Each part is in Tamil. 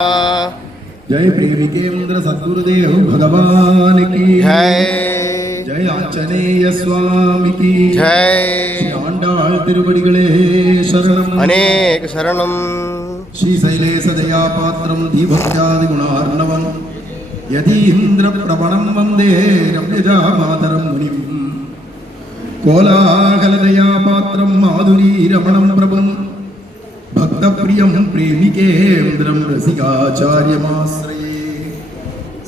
जय प्रेमिकेन्द्र सद्गुरुदेव भगवान की जय। जय आंजनेय स्वामी की जय। श्री आंडाळ तिरुवडिगळे शरणम अनेक शरणम। श्री शैलेश दया पात्रम धीभक्त्यादि गुणार्णवम यतीन्द्र प्रवणम वंदे रम्यजा मातरम मुनिम कोलाहल दया पात्रम माधुरी रमणम प्रभुम भक्त प्रियम प्रेमिकेन्द्रम रसिकाचार्यमाश्रये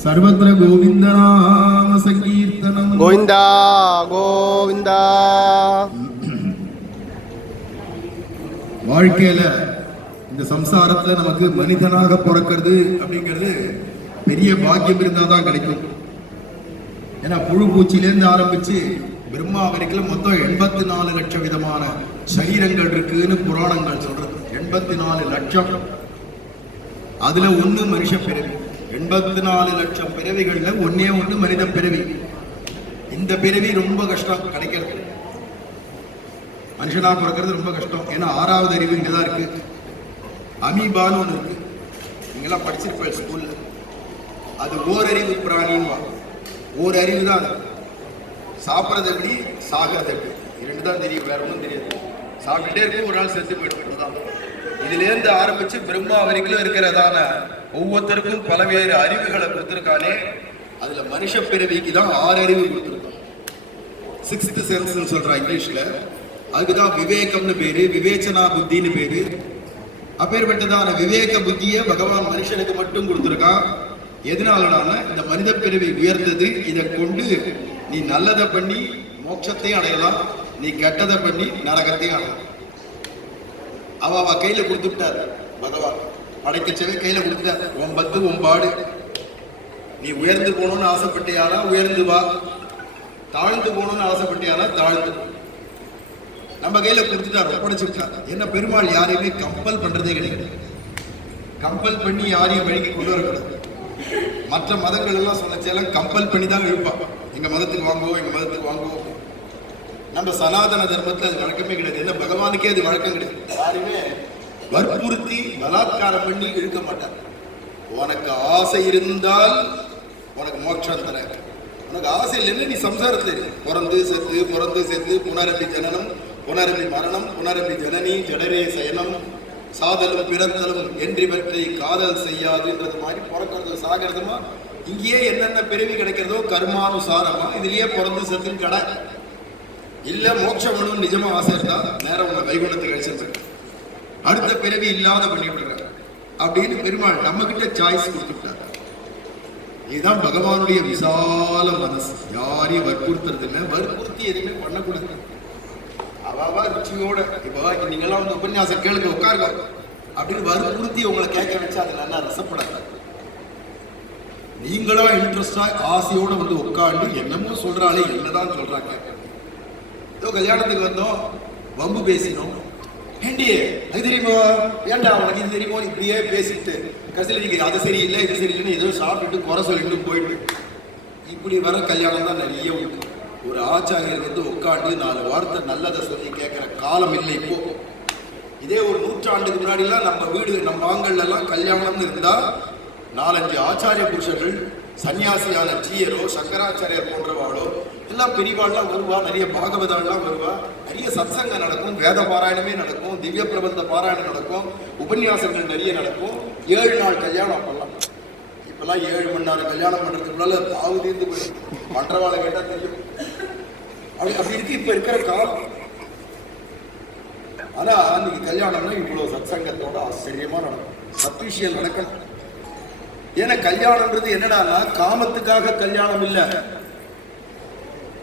सर्वत्र गोविंद नाम संकीर्तनम गोविंदा गोविंदा। வாழ்க்கையில இந்த சம்சாரத்துல நமக்கு மனிதனாக பிறக்கிறது அப்படிங்கிறது பெரிய பாக்கியம் இருந்தாதான் கிடைக்கும். ஏன்னா புழு பூச்சியிலேருந்து ஆரம்பிச்சு பிரம்மா வரைக்கும் மொத்தம் 84 லட்சம் விதமான சரீரங்கள் இருக்குன்னு புராணங்கள் சொல்றது. 84 லட்சம். அதுல ஒண்ணு மனுஷ பிறவி. 84 லட்சம் பிறவிகள்ல ஒன்னே ஒண்ணு மனித பிறவி. இந்த பிறவி ரொம்ப கஷ்டம் கிடைக்கிறது. மனுஷனா பிறக்கிறது ரொம்ப கஷ்டம். ஏன்னா 6வது அறிவு இங்கதான் இருக்கு. அமீபான்னு ஒண்ணு இருக்கு. நீங்கெல்லாம் படிச்சிருப்பேன் ஸ்கூல்ல. அது ஓரறிவு பிராணின்னு. ஓரறிவு தான் அது. சாப்பிட்றது எப்படி, சாகிறது எப்படி, இரண்டு தான் தெரியும், வேற ஒன்றும் தெரியாது. சாப்பிட்டுட்டே இருக்கும், ஒரு நாள் செத்து போயிட்டு தான். இதுலேருந்து ஆரம்பிச்சு பிரம்மா வரைக்கும் இருக்கிறதான ஒவ்வொருத்தருக்கும் பலவேறு அறிவுகளை கொடுத்துருக்கானே. அதுல மனுஷ பிறவிக்கு தான் 6 அறிவு கொடுத்துருக்கான். 6th சென்ஸ் சொல்றான் இங்கிலீஷ்ல. அதுக்குதான் விவேகம்னு பேரு, விவேச்சனா புத்தின்னு பேரு. அப்பேற்பட்டதான விவேக புத்தியை பகவான் மனுஷனுக்கு மட்டும் கொடுத்துருக்கான். எதனாலனா இந்த மனித பிறவி உயர்ந்தது. இதை கொண்டு நீ நல்லதை பண்ணி மோட்சத்தையும் அடையலாம், நீ கெட்டதை பண்ணி நரகத்தையும் அடையலாம். அவ கையில கொடுத்துட்டாரு பகவான். படைக்கச்சவே கையில கொடுத்துட்டாரு. உன் பத்து உன் பாடு. நீ உயர்ந்து போகணும்னு ஆசைப்பட்டியானா உயர்ந்து வா, தாழ்ந்து போகணும்னு ஆசைப்பட்டியானா தாழ்ந்து. நம்ம கையில கொடுத்துட்டாரு, ஒப்படைச்சுட்டாரு. என்ன பெருமாள் யாரையுமே கம்பல் பண்றதே கிடையாது. கம்பல் பண்ணி யாரையும் வழிக்கு கொண்டு வரக்கூடாது. மற்ற மதங்கள் எல்லாம் சொன்னச்செல்லாம் கம்பல் பண்ணி தான் இழுப்பான். எங்க மதத்துக்கு வாங்குவோம், எங்க மதத்துக்கு வாங்குவோம். நம்ம சனாதன தர்மத்தில் அது வழக்கமே கிடையாது. என்ன பகவானுக்கே அது வழக்கம் கிடையாது. யாருமே வற்புறுத்தி பலாத்காரம் பண்ணி இழுக்க மாட்டார். உனக்கு ஆசை இருந்தால் உனக்கு மோட்சம் தர. உனக்கு ஆசை இல்லைன்னு நீ சம்சாரத்தில் இரு. பிறந்து செத்து புனரப்பி ஜனனம் புனரப்பி மரணம் புனரப்பி ஜனனி ஜடரே சயனம் சாதலும் பிறத்தலும் என்றிவற்றை காதல் செய்யாதுன்றது மாதிரி பிறக்கிறது சாகிறதுமா இங்கேயே என்னென்ன பிறவி கிடைக்கிறதோ கர்மானுசாரமா இதுலயே பிறந்து செத்து கடை இல்ல. மோட்சம் வேணும்னு நிஜமா ஆசை இருந்தா நேரம் உன்னை வைகுண்டத்துக்கு அழிச்சிருக்க. அடுத்த பிறவி இல்லாத பண்ணிவிடுற அப்படின்னு பெருமாள் நம்ம கிட்ட சாய்ஸ் கொடுத்துட்டார். இதுதான் பகவானுடைய விசால மனசு. யாரையும் வற்புறுத்துறது இல்லை, வற்புறுத்தி எதுவுமே பண்ணக்கூடாது. அவாவா ருச்சியோட இப்போ நீங்கெல்லாம் வந்து உபன்யாசம் கேளுங்க உட்காருங்க அப்படின்னு வற்புறுத்தி உங்களை கேட்க வச்சா அது நல்லா ரசப்படாது. நீங்களும் இன்ட்ரெஸ்டா ஆசையோட வந்து உட்காந்து என்னமோ சொல்றாளே என்னதான் சொல்றாங்க. ஏதோ கல்யாணத்துக்கு வந்தோம், வம்பு பேசினோம். ஏண்டி அது தெரியுமோ, ஏண்டா உனக்கு இது தெரியுமோ, இப்படியே பேசிட்டு கடைசியில் நீங்க அது சரியில்லை இது சரியில்லைன்னு ஏதோ சாப்பிட்டுட்டு குறை சொல்லிட்டு போயிட்டு இப்படி வர கல்யாணம் தான் நிறைய உண்டு. ஒரு ஆச்சாரியர் வந்து உட்காந்து 4 வார்த்தை நல்லதை சொல்லி கேட்கிற காலம் இல்லை இப்போ. இதே ஒரு 100 ஆண்டுக்கு முன்னாடிலாம் நம்ம வீடு நம்ம வாங்கல்ல எல்லாம் கல்யாணம்னு இருந்தா 4-5 ஆச்சாரிய புருஷர்கள், சன்னியாசியான ஜீயரோ சங்கராச்சாரியர் போன்றவாளோ எல்லாம் பெரியவாள்லாம் வருவா. நிறைய பாகவதாள்லாம் வருவா. நிறைய சத்சங்கம் நடக்கும், வேத பாராயணமே நடக்கும், திவ்ய பிரபந்த பாராயணம் நடக்கும், உபன்யாசங்கள் நிறைய நடக்கும். 7 நாள் கல்யாணம். அப்பெல்லாம் இப்பெல்லாம் 7 மணி நேரம் கல்யாணம் பண்றதுக்குள்ள தாவு தீர்ந்து போயிடும். மற்றவாளை கேட்டா தெரியும். அப்படி இருக்கு இப்ப இருக்கிற காலம். ஆனா இன்னைக்கு கல்யாணம்னா இவ்வளவு சத்சங்கத்தோட ஆச்சரியமா நடக்கும், சத்விஷயம் நடக்கணும். ஏன்னா கல்யாணம்ன்றது என்னடா காமத்துக்காக கல்யாணம் இல்ல.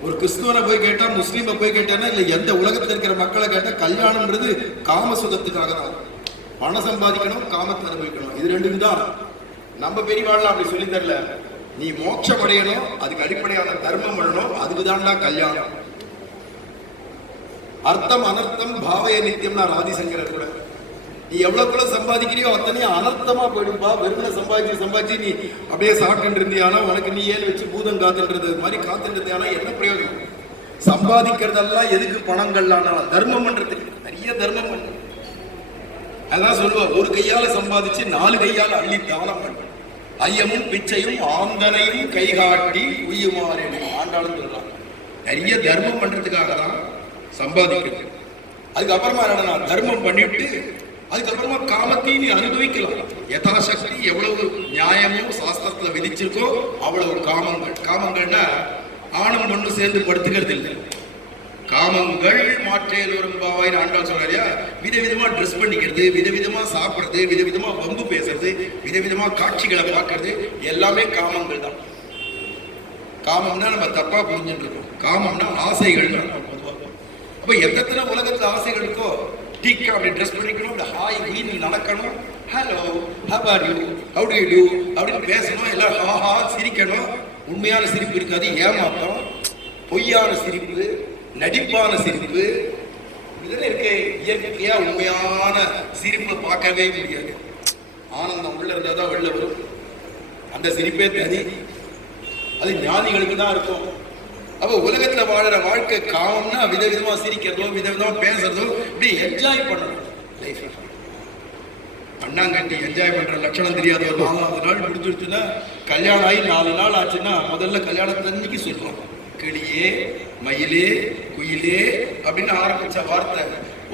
ஒரு கிறிஸ்துவனை போய் கேட்டா, முஸ்லீமை போய் கேட்டானா, இல்ல எந்த உலகத்துல இருக்கிற மக்களை கேட்டா கல்யாணம்ன்றது காம சுகத்துக்காக தான். பணம் சம்பாதிக்கணும், காமத்தை அனுபவிக்கணும், இது 2 தான். நம்ம பெரியவாள்லாம் அப்படி சொல்லி தரல. நீ மோட்சம் அடையணும், அதுக்கு அடிப்படையான தர்மம் பண்ணணும், அதுக்கு தான்டா கல்யாணம். அர்த்தம் அனர்த்தம் பாவய நித்தியம்னா ஆதிசங்கரர் கூட. நீ எவ்வளவுக்குள்ள சம்பாதிக்கிறியோ அத்தனையும் அனர்த்தமா போயிடும்பா. வெறுமனை சம்பாதிச்சு நீ அப்படியே சாப்பிட்டு இருந்தியானா உனக்கு நீ ஏன் வச்சு பூதம் காத்துன்றது மாதிரி காத்துட்டு இருந்தியானா என்ன பிரயோஜனம்? சம்பாதிக்கிறதெல்லாம் எதுக்கு? பணங்கள்லாம் தர்மம் பண்றதுக்கு. நிறைய தர்மம் பண்ண அதான் சொல்லுவா, ஒரு கையால சம்பாதிச்சு 4 கையால அள்ளி தானம் பண்ண, ஐயமும் பிச்சையும் ஆந்தனையும் கைகாட்டி உய்யுமாறு ஆண்டாலும் சொல்லலாம். நிறைய தர்மம் பண்றதுக்காக தான் சம்பாதிக்கிறது. அதுக்கப்புறமா என்னன்னா தர்மம் பண்ணிவிட்டு அதுக்கப்புறமா காமத்தையும் நீ அனுபவிக்கலாம். யதாசக்தி எவ்வளவு நியாயமோ சாஸ்திரத்துல விதிச்சிருக்கோ அவ்வளவு காமங்கள். காமங்கள்னா ஆணும் பொண்ணு சேர்ந்து படுத்துக்கிறது இல்லை. காமங்கள் மாற்றேலோரும் பாவாயின்னு ஆண்டாள் சொல்றாரியா, விதவிதமா ட்ரெஸ் பண்ணிக்கிறது, விதவிதமா சாப்பிடுறது, விதவிதமா வம்பு பேசுறது, விதவிதமா காட்சிகளை பார்க்கறது எல்லாமே காமங்கள் தான். காமம்னா நம்ம தப்பா புரிஞ்சுட்டு இருக்கோம். காமம்னா ஆசைகள். அப்ப எத்தனை உலகத்துல ஆசைகள் இருக்கோ, டீக்கா அப்படி ட்ரெஸ் பண்ணிக்கணும், அப்படி ஹாய் ஹீன்னு நடக்கணும், hello how are you how to you to அப்படின்னு பேசணும், எல்லாம் ஹா ஹா சிரிக்கணும். உண்மையான சிரிப்பு இருக்காது, ஏமாத்தம், பொய்யான சிரிப்பு, நடிப்பான சிரிப்பு, இதெல்லாம் இருக்கு. இயற்கையா உண்மையான சிரிப்பை பார்க்கவே முடியாது. ஆனந்தம் உள்ள இருந்தா தான் வெளில வரும். அந்த சிரிப்பே தனி, அது ஞானிகளுக்கு தான் இருக்கும். அப்ப உலகத்துல வாழற வாழ்க்கை காமம்னா விதவிதமா சிரிக்கிறதோ விதவிதமா பேசுறதோ இப்படி என்ஜாய் பண்ணணும் லைஃப். அண்ணாங்கட்டி என்ஜாய் பண்ற லட்சணம் தெரியாத ஒரு 4வது நாள் முடிஞ்சிருச்சுன்னா, கல்யாணம் ஆகி 4 நாள் ஆச்சுன்னா முதல்ல கல்யாணத்தன்னைக்கு சொல்லுவோம், கிளியே மயிலே குயிலே அப்படின்னு ஆரம்பிச்ச வார்த்தை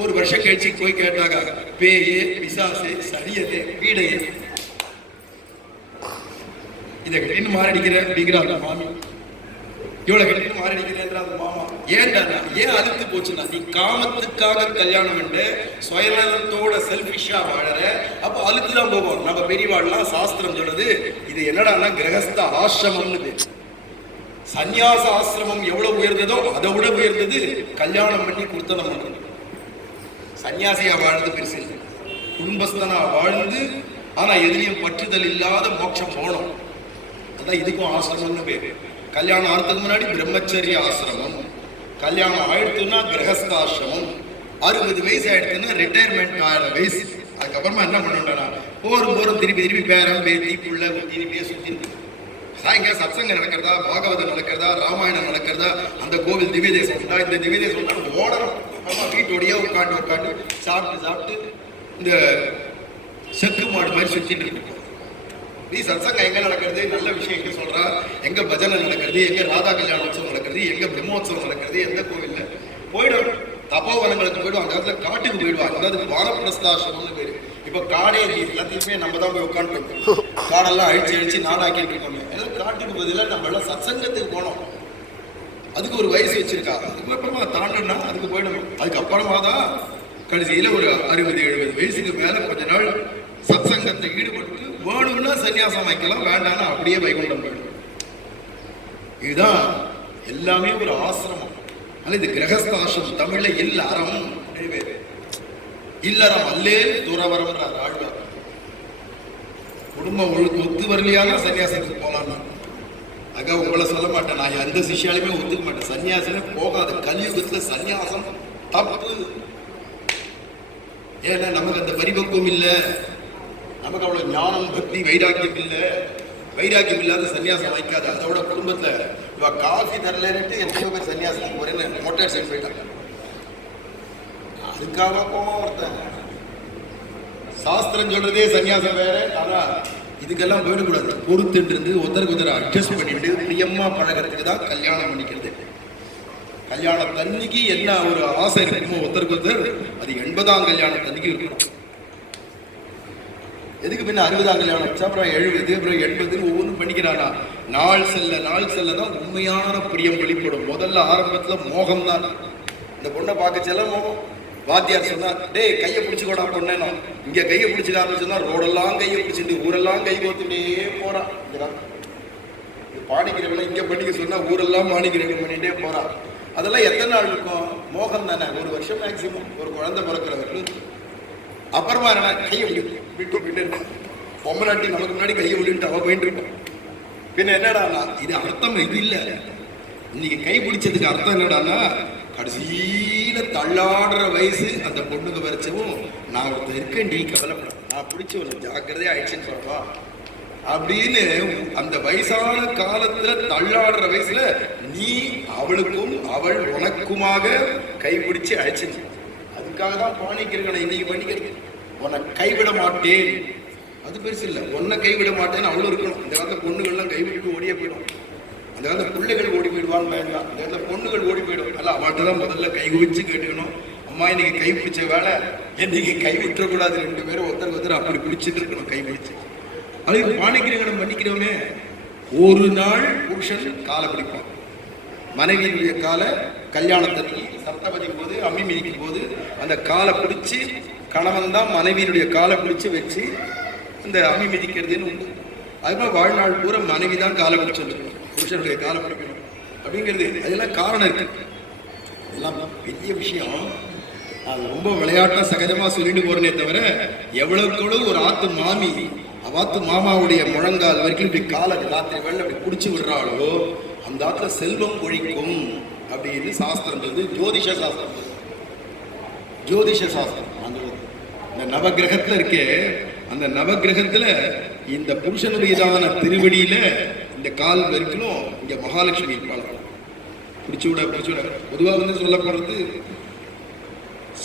1 வருஷம் கழிச்சு போய் கேட்டாங்க, பேயே பிசாசே சரியதே வீடையே இதை கட்டின்னு மாரடிக்கிற அப்படிங்கிற அந்த மாமி, இவ்வளவு கட்டிட்டு மாரடிக்கிறேன்ற அந்த மாமா. ஏன்டா ஏன் அழுத்து போச்சுன்னா, நீ காமத்துக்காக கல்யாணம் பண்ணு, சுயநலத்தோட செல்ஃபிஷா வாழற, அப்ப அழுத்துதான் போவோம். நம்ம பெரியவாள்லாம் சாஸ்திரம் சொல்றது இது என்னடான்னா கிரகஸ்த ஆசிரமம்னு. சந்நியாச ஆசிரமம் எவ்வளவு உயர்ந்ததோ அதை விட உயர்ந்தது கல்யாணம் பண்ணி குடுத்தனம் பண்றது. சன்னியாசியா வாழ்ந்து பெருசு, குடும்பஸ்தனா வாழ்ந்து ஆனா எதுலையும் பற்றுதல் இல்லாத மோட்சம் போனோம். அதான் இதுக்கும் ஆசிரமம்னு பேரு. கல்யாணம் ஆகிறதுக்கு முன்னாடி பிரம்மச்சரிய ஆசிரமம், கல்யாணம் ஆயிடுத்துன்னா கிரகஸ்தாசிரமம், 60 வயசு ஆயிடுச்சுன்னா ரிட்டையர்மெண்ட் ஆகிற வயசு. அதுக்கப்புறமா என்ன பண்ணுறா, போரும் திருப்பி பேரம் பேத்தி புள்ள ஊத்தி சுத்தி சாயங்காலம் சத்சங்கம் நடக்கிறதா, பாகவதம் நடக்கிறதா, ராமாயணம் நடக்கிறதா, அந்த கோவில் திவ்ய தேசம் உண்டா, இந்த திவ்ய தேசம் உண்டா ஓடணும். வீட்டோடையே உட்காந்து சாப்பிட்டு இந்த செக்கு மாடு மாதிரி சுத்திட்டு இருக்கோம். நீ சத்சங்கம் எங்க நடக்கிறது, நல்ல விஷயம் எங்க சொல்றா, எங்க பஜனை நடக்கிறது, எங்க ராதா கல்யாண உற்சவம் நடக்கிறது, எங்க பிரம்மோற்சவம் நடக்கிறது, எந்த கோவில்ல போயிடும். தபோவனங்களுக்கு போயிடும், அந்த இடத்துல காட்டுக்கு போயிடுவாங்க. அதாவது வானப்பிரஸ்தாசிரமம்னு பேரு. இப்ப காடே எல்லாத்தையுமே நம்ம தான் போய் உட்காந்துருக்கோம். காடெல்லாம் அழிச்சு நாடாக்கிட்டு இருக்கோம். எல்லாம் காட்டுக்கு பதிலாக நம்ம எல்லாம் சத்சங்கத்துக்கு போனோம். அதுக்கு ஒரு வயசு வச்சிருக்கா, அதுக்கப்புறமா தாண்டனா அதுக்கு போயிடணும். அதுக்கப்புறமா தான் கடைசியில ஒரு 60-70 வயசுக்கு மேல கொஞ்ச நாள் சத்சங்கத்தை ஈடுபட்டு வேணும்னா சன்னியாசம் வைக்கலாம், வேண்டாம்னா அப்படியே வைகுண்டம் போயிடும். இதுதான் எல்லாமே ஒரு ஆசிரமம். ஆனா இது கிரகஸ்தாசிரமம். தமிழ்ல இல்லறம், இல்லறம் அல்லே துறவரம் ஆழ்வார். குடும்பம் ஒத்து வரலையான சன்னியாசத்துக்கு போலான்னு. அக்கா உங்களை சொல்ல மாட்டேன், நான் எந்த சிஷ்யாலையுமே ஒத்துக்க மாட்டேன். சன்னியாசமே போகாது. கலியுகத்துல சன்னியாசம் தப்பு. ஏன்னா நமக்கு அந்த பரிபக்குவம் இல்லை, நமக்கு அவ்வளவு ஞானம் பக்தி வைராக்கியம் இல்லை. வைராக்கியம் இல்லாத சன்னியாசம் வைக்காது. அதோட குடும்பத்துல இவ காஃபி தரலன்ட்டு எத்தனையோ பேர் சன்னியாசத்துக்கு போறேன்னு மொட்டை சைடு போயிட்டாங்க. அதுக்காக போவோம் ஒருத்தன். சாஸ்திரம் சொல்றதே சன்னியாசம் வேற, ஆனா இதுக்கெல்லாம் போயிடக்கூடாது. பொறுத்துட்டு இருந்து ஒருத்தருக்கு அட்ஜஸ்ட் பண்ணிட்டு பிரியமா பழகிறதுக்கு தான் கல்யாணம் பண்ணிக்கிறது. கல்யாணத்தன்னைக்கு என்ன ஒரு ஆசை இருக்குமோ ஒருத்தருக்கு அது 80ஆம் கல்யாணத்தன்னைக்கு இருக்கணும். எதுக்கு பின்ன 60ஆம் கல்யாணம் வச்சா அப்புறம் 70 அப்புறம் 80 ஒவ்வொன்றும் பண்ணிக்கிறானா? நாள் செல்ல தான் உண்மையான பிரியம் வெளிப்படும். முதல்ல ஆரம்பத்துல மோகம் தான். இந்த பொண்ணை பார்க்க செல்ல மோகம். வாத்தியார் சொன்னா, டே கையை பிடிச்சுக்கோடா பொண்ணேனா, இங்க கையை பிடிச்சுக்காருன்னு சொன்னா ரோடெல்லாம் கையை பிடிச்சிட்டு ஊரெல்லாம் கை கோத்துட்டே போறான். பாணிக்கிறவங்க இங்க பண்ணிக்க சொன்னா ஊரெல்லாம் பாணிக்கிறவங்க பண்ணிட்டே போறான். அதெல்லாம் எத்தனை நாள் இருக்கும்? மோகம் தானே. 1 வருஷம் மேக்சிமம். ஒரு குழந்தை பிறக்கிறவர்கள் அப்புறமா என்ன கையை விட்டு பொம்மை நாட்டி நமக்கு முன்னாடி கையை விட்டுட்டு அவ போயிட்டு இருப்பான். பின்ன என்னடானா இது அர்த்தம் இது இல்லை. இன்னைக்கு கை பிடிச்சதுக்கு அர்த்தம் என்னடானா, கடைசியில தள்ளாடுற வயசு அந்த பொண்ணுக்கு வரைச்சவும் நான் ஒருத்தர் இருக்கேன், நீ கவலைப்பட, நான் பிடிச்சி ஒன்று ஜாக்கிரதையா ஆயிடுச்சுன்னு சொல்றா அப்படின்னு அந்த வயசான காலத்துல தள்ளாடுற வயசுல நீ அவளுக்கும் அவள் உனக்குமாக கைப்பிடிச்சு அழைச்சு. அதுக்காக தான் பாணிக்கிறவனை இன்னைக்கு பண்ணிக்கிறது. உன்னை கைவிட மாட்டேன், அது பெருசு இல்லை. உன்னை கைவிட மாட்டேன்னு அவ்வளோ இருக்கணும். இந்த காலத்தில் பொண்ணுகள்லாம் கைவிட்டு ஓடியே போயிடும். அந்த காலத்தில் பிள்ளைகள் ஓடி போயிடுவாங்க வேண்டாம், அந்த காலத்தில் பொண்ணுகள் ஓடி போயிடும். நல்லா அவட்ட தான் முதல்ல கை குவிச்சு கேட்டுக்கணும், அம்மா இன்னைக்கு கை பிடிச்ச வேலை, என்னைக்கு கை விட்டுறக்கூடாது. 2 பேரும் ஒருத்தர் அப்படி பிடிச்சிட்டு இருக்கணும் கை பிடிச்சு. அதுக்கு பாணிக்கிரகணம் பண்ணிக்கிறோமே, ஒரு நாள் புருஷன் காலை பிடிப்பான், மனைவியினுடைய காலை கல்யாணத்தன்னைக்கு சப்தபதிக்கும் போது அம்மி மிதிக்கும் போது அந்த காலை பிடிச்சி கணவன் தான் மனைவியினுடைய காலை பிடிச்சி வச்சு அந்த அம்மி மிதிக்கிறதுன்னு உண்டு. அது மாதிரி வாழ்நாள் பூரா மனைவி தான் காலை பிடிச்சி வந்துக்கணும், புருஷனுடைய காலை பிடிக்கணும் அப்படிங்கிறது. அதெல்லாம் காரணம் இருக்கு. இதெல்லாம் பெரிய விஷயம். அது ரொம்ப விளையாட்டா சகஜமா சொல்லிட்டு போறேனே தவிர, எவ்வளவுக்கு ஒரு ஆத்து மாமி அவாத்து மாமாவுடைய முழங்கால் வரைக்கும் இப்படி காலை ராத்திரி வேலை அப்படி பிடிச்சி விடுறாளோ அந்த ஆத்துல செல்வம் ஒழிக்கும் அப்படின்னு சாஸ்திரம் சொல்லுது. ஜோதிஷ சாஸ்திரம், ஜோதிஷ சாஸ்திரம். இந்த நவகிரகத்துல இருக்கே, அந்த நவகிரகத்துல இந்த புருஷனுடையதான திருவடியில இந்த கால் வரைக்கும் இங்க மகாலட்சுமி இருப்பாள். பிடிச்சு விட பொதுவாக வந்து சொல்லப்படுறது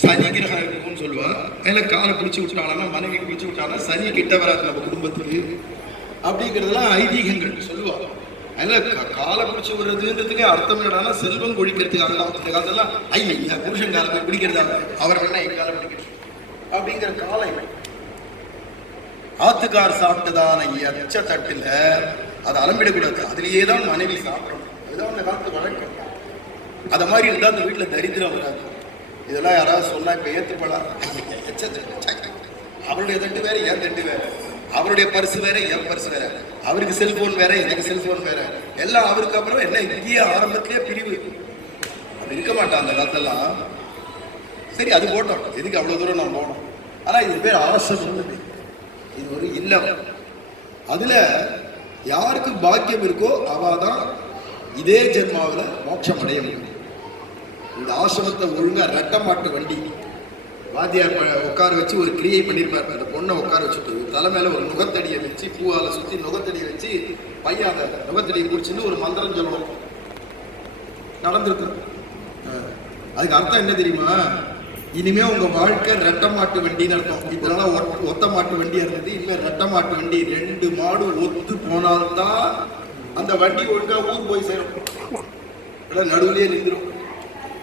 சனி கிரகம் இருக்கும்னு சொல்லுவா. அதில் காலை பிடிச்சி விட்டாங்கன்னா, மனைவி பிடிச்சி விட்டாங்கன்னா சனி கிட்ட வராது நம்ம குடும்பத்துக்கு அப்படிங்கிறதுலாம் ஐதீகங்கள் சொல்லுவா. அதில் காலை பிடிச்சி விடுறதுன்றதுக்கே அர்த்தம் என்னடானா செல்வம் கொழிக்கிறதுக்காக தான். இந்த காலத்தெல்லாம் ஐயா புருஷன் காலை போய் பிடிக்கிறதாக, அவர்கள்லாம் என் காலை பிடிக்கிறது அப்படிங்கிற காலை. ஆத்துக்கார் சாப்பிட்டதான எச்ச தட்டுல அதை அலம்பிடக்கூடாது, அதுலேயே தான் மனைவி சாப்பிடணும். அதுதான் அந்த காலத்து வழக்கம். அதை மாதிரி இருந்தால் அந்த வீட்டில் தரித்திரம் வராது. இதெல்லாம் யாராவது சொன்னா இப்ப ஏற்றுப்படலாம். அவருடைய தட்டு வேற, என் தட்டு வேற, அவருடைய பரிசு வேற, என் பரிசு வேற, அவருக்கு செல்போன் வேற, எனக்கு செல்போன் வேற, எல்லாம் அவருக்கு. அப்புறம் என்ன இந்திய ஆரம்பத்திலேயே பிரிவு அப்படி இருக்க மாட்டான் அந்த காலத்தெல்லாம். சரி, அது போட்டோம், எதுக்கு அவ்வளவு தூரம் நான் போனோம். ஆனா இது பேர் ஆசிரமம், இது ஒரு இல்லம். அதுல யாருக்கு பாக்கியம் இருக்கோ அவாதான் இதே ஜென்மாவில் மோட்சம் அடைய முடியும். இந்த ஆசிரமத்தை ஒழுங்கா ரெட்ட மாட்டு வண்டி வாத்தியார் உட்கார வச்சு ஒரு கிரியை பண்ணியிருப்பார். அந்த பொண்ணை உட்கார வச்சுட்டு தலைமையில ஒரு நுகத்தடியை வச்சு பூவால சுற்றி நுகத்தடியை வச்சு பையன் அந்த நுகத்தடியை குடிச்சுன்னு ஒரு மந்திரம் சொல்லணும். நடந்திருக்கு. அதுக்கு அர்த்தம் என்ன தெரியுமா? இனிமே உங்க வாழ்க்கை ரெட்ட மாட்டு வண்டின்னு அர்த்தம். இதெல்லாம் ஒத்த மாட்டு வண்டியா இருந்தது, இனிமே ரெட்ட மாட்டு வண்டி. 2 மாடு ஒத்து போனால்தான் அந்த வண்டி ஒழுங்கா ஊர் போய் சேரும், நடுவுலயே நின்றுடும்.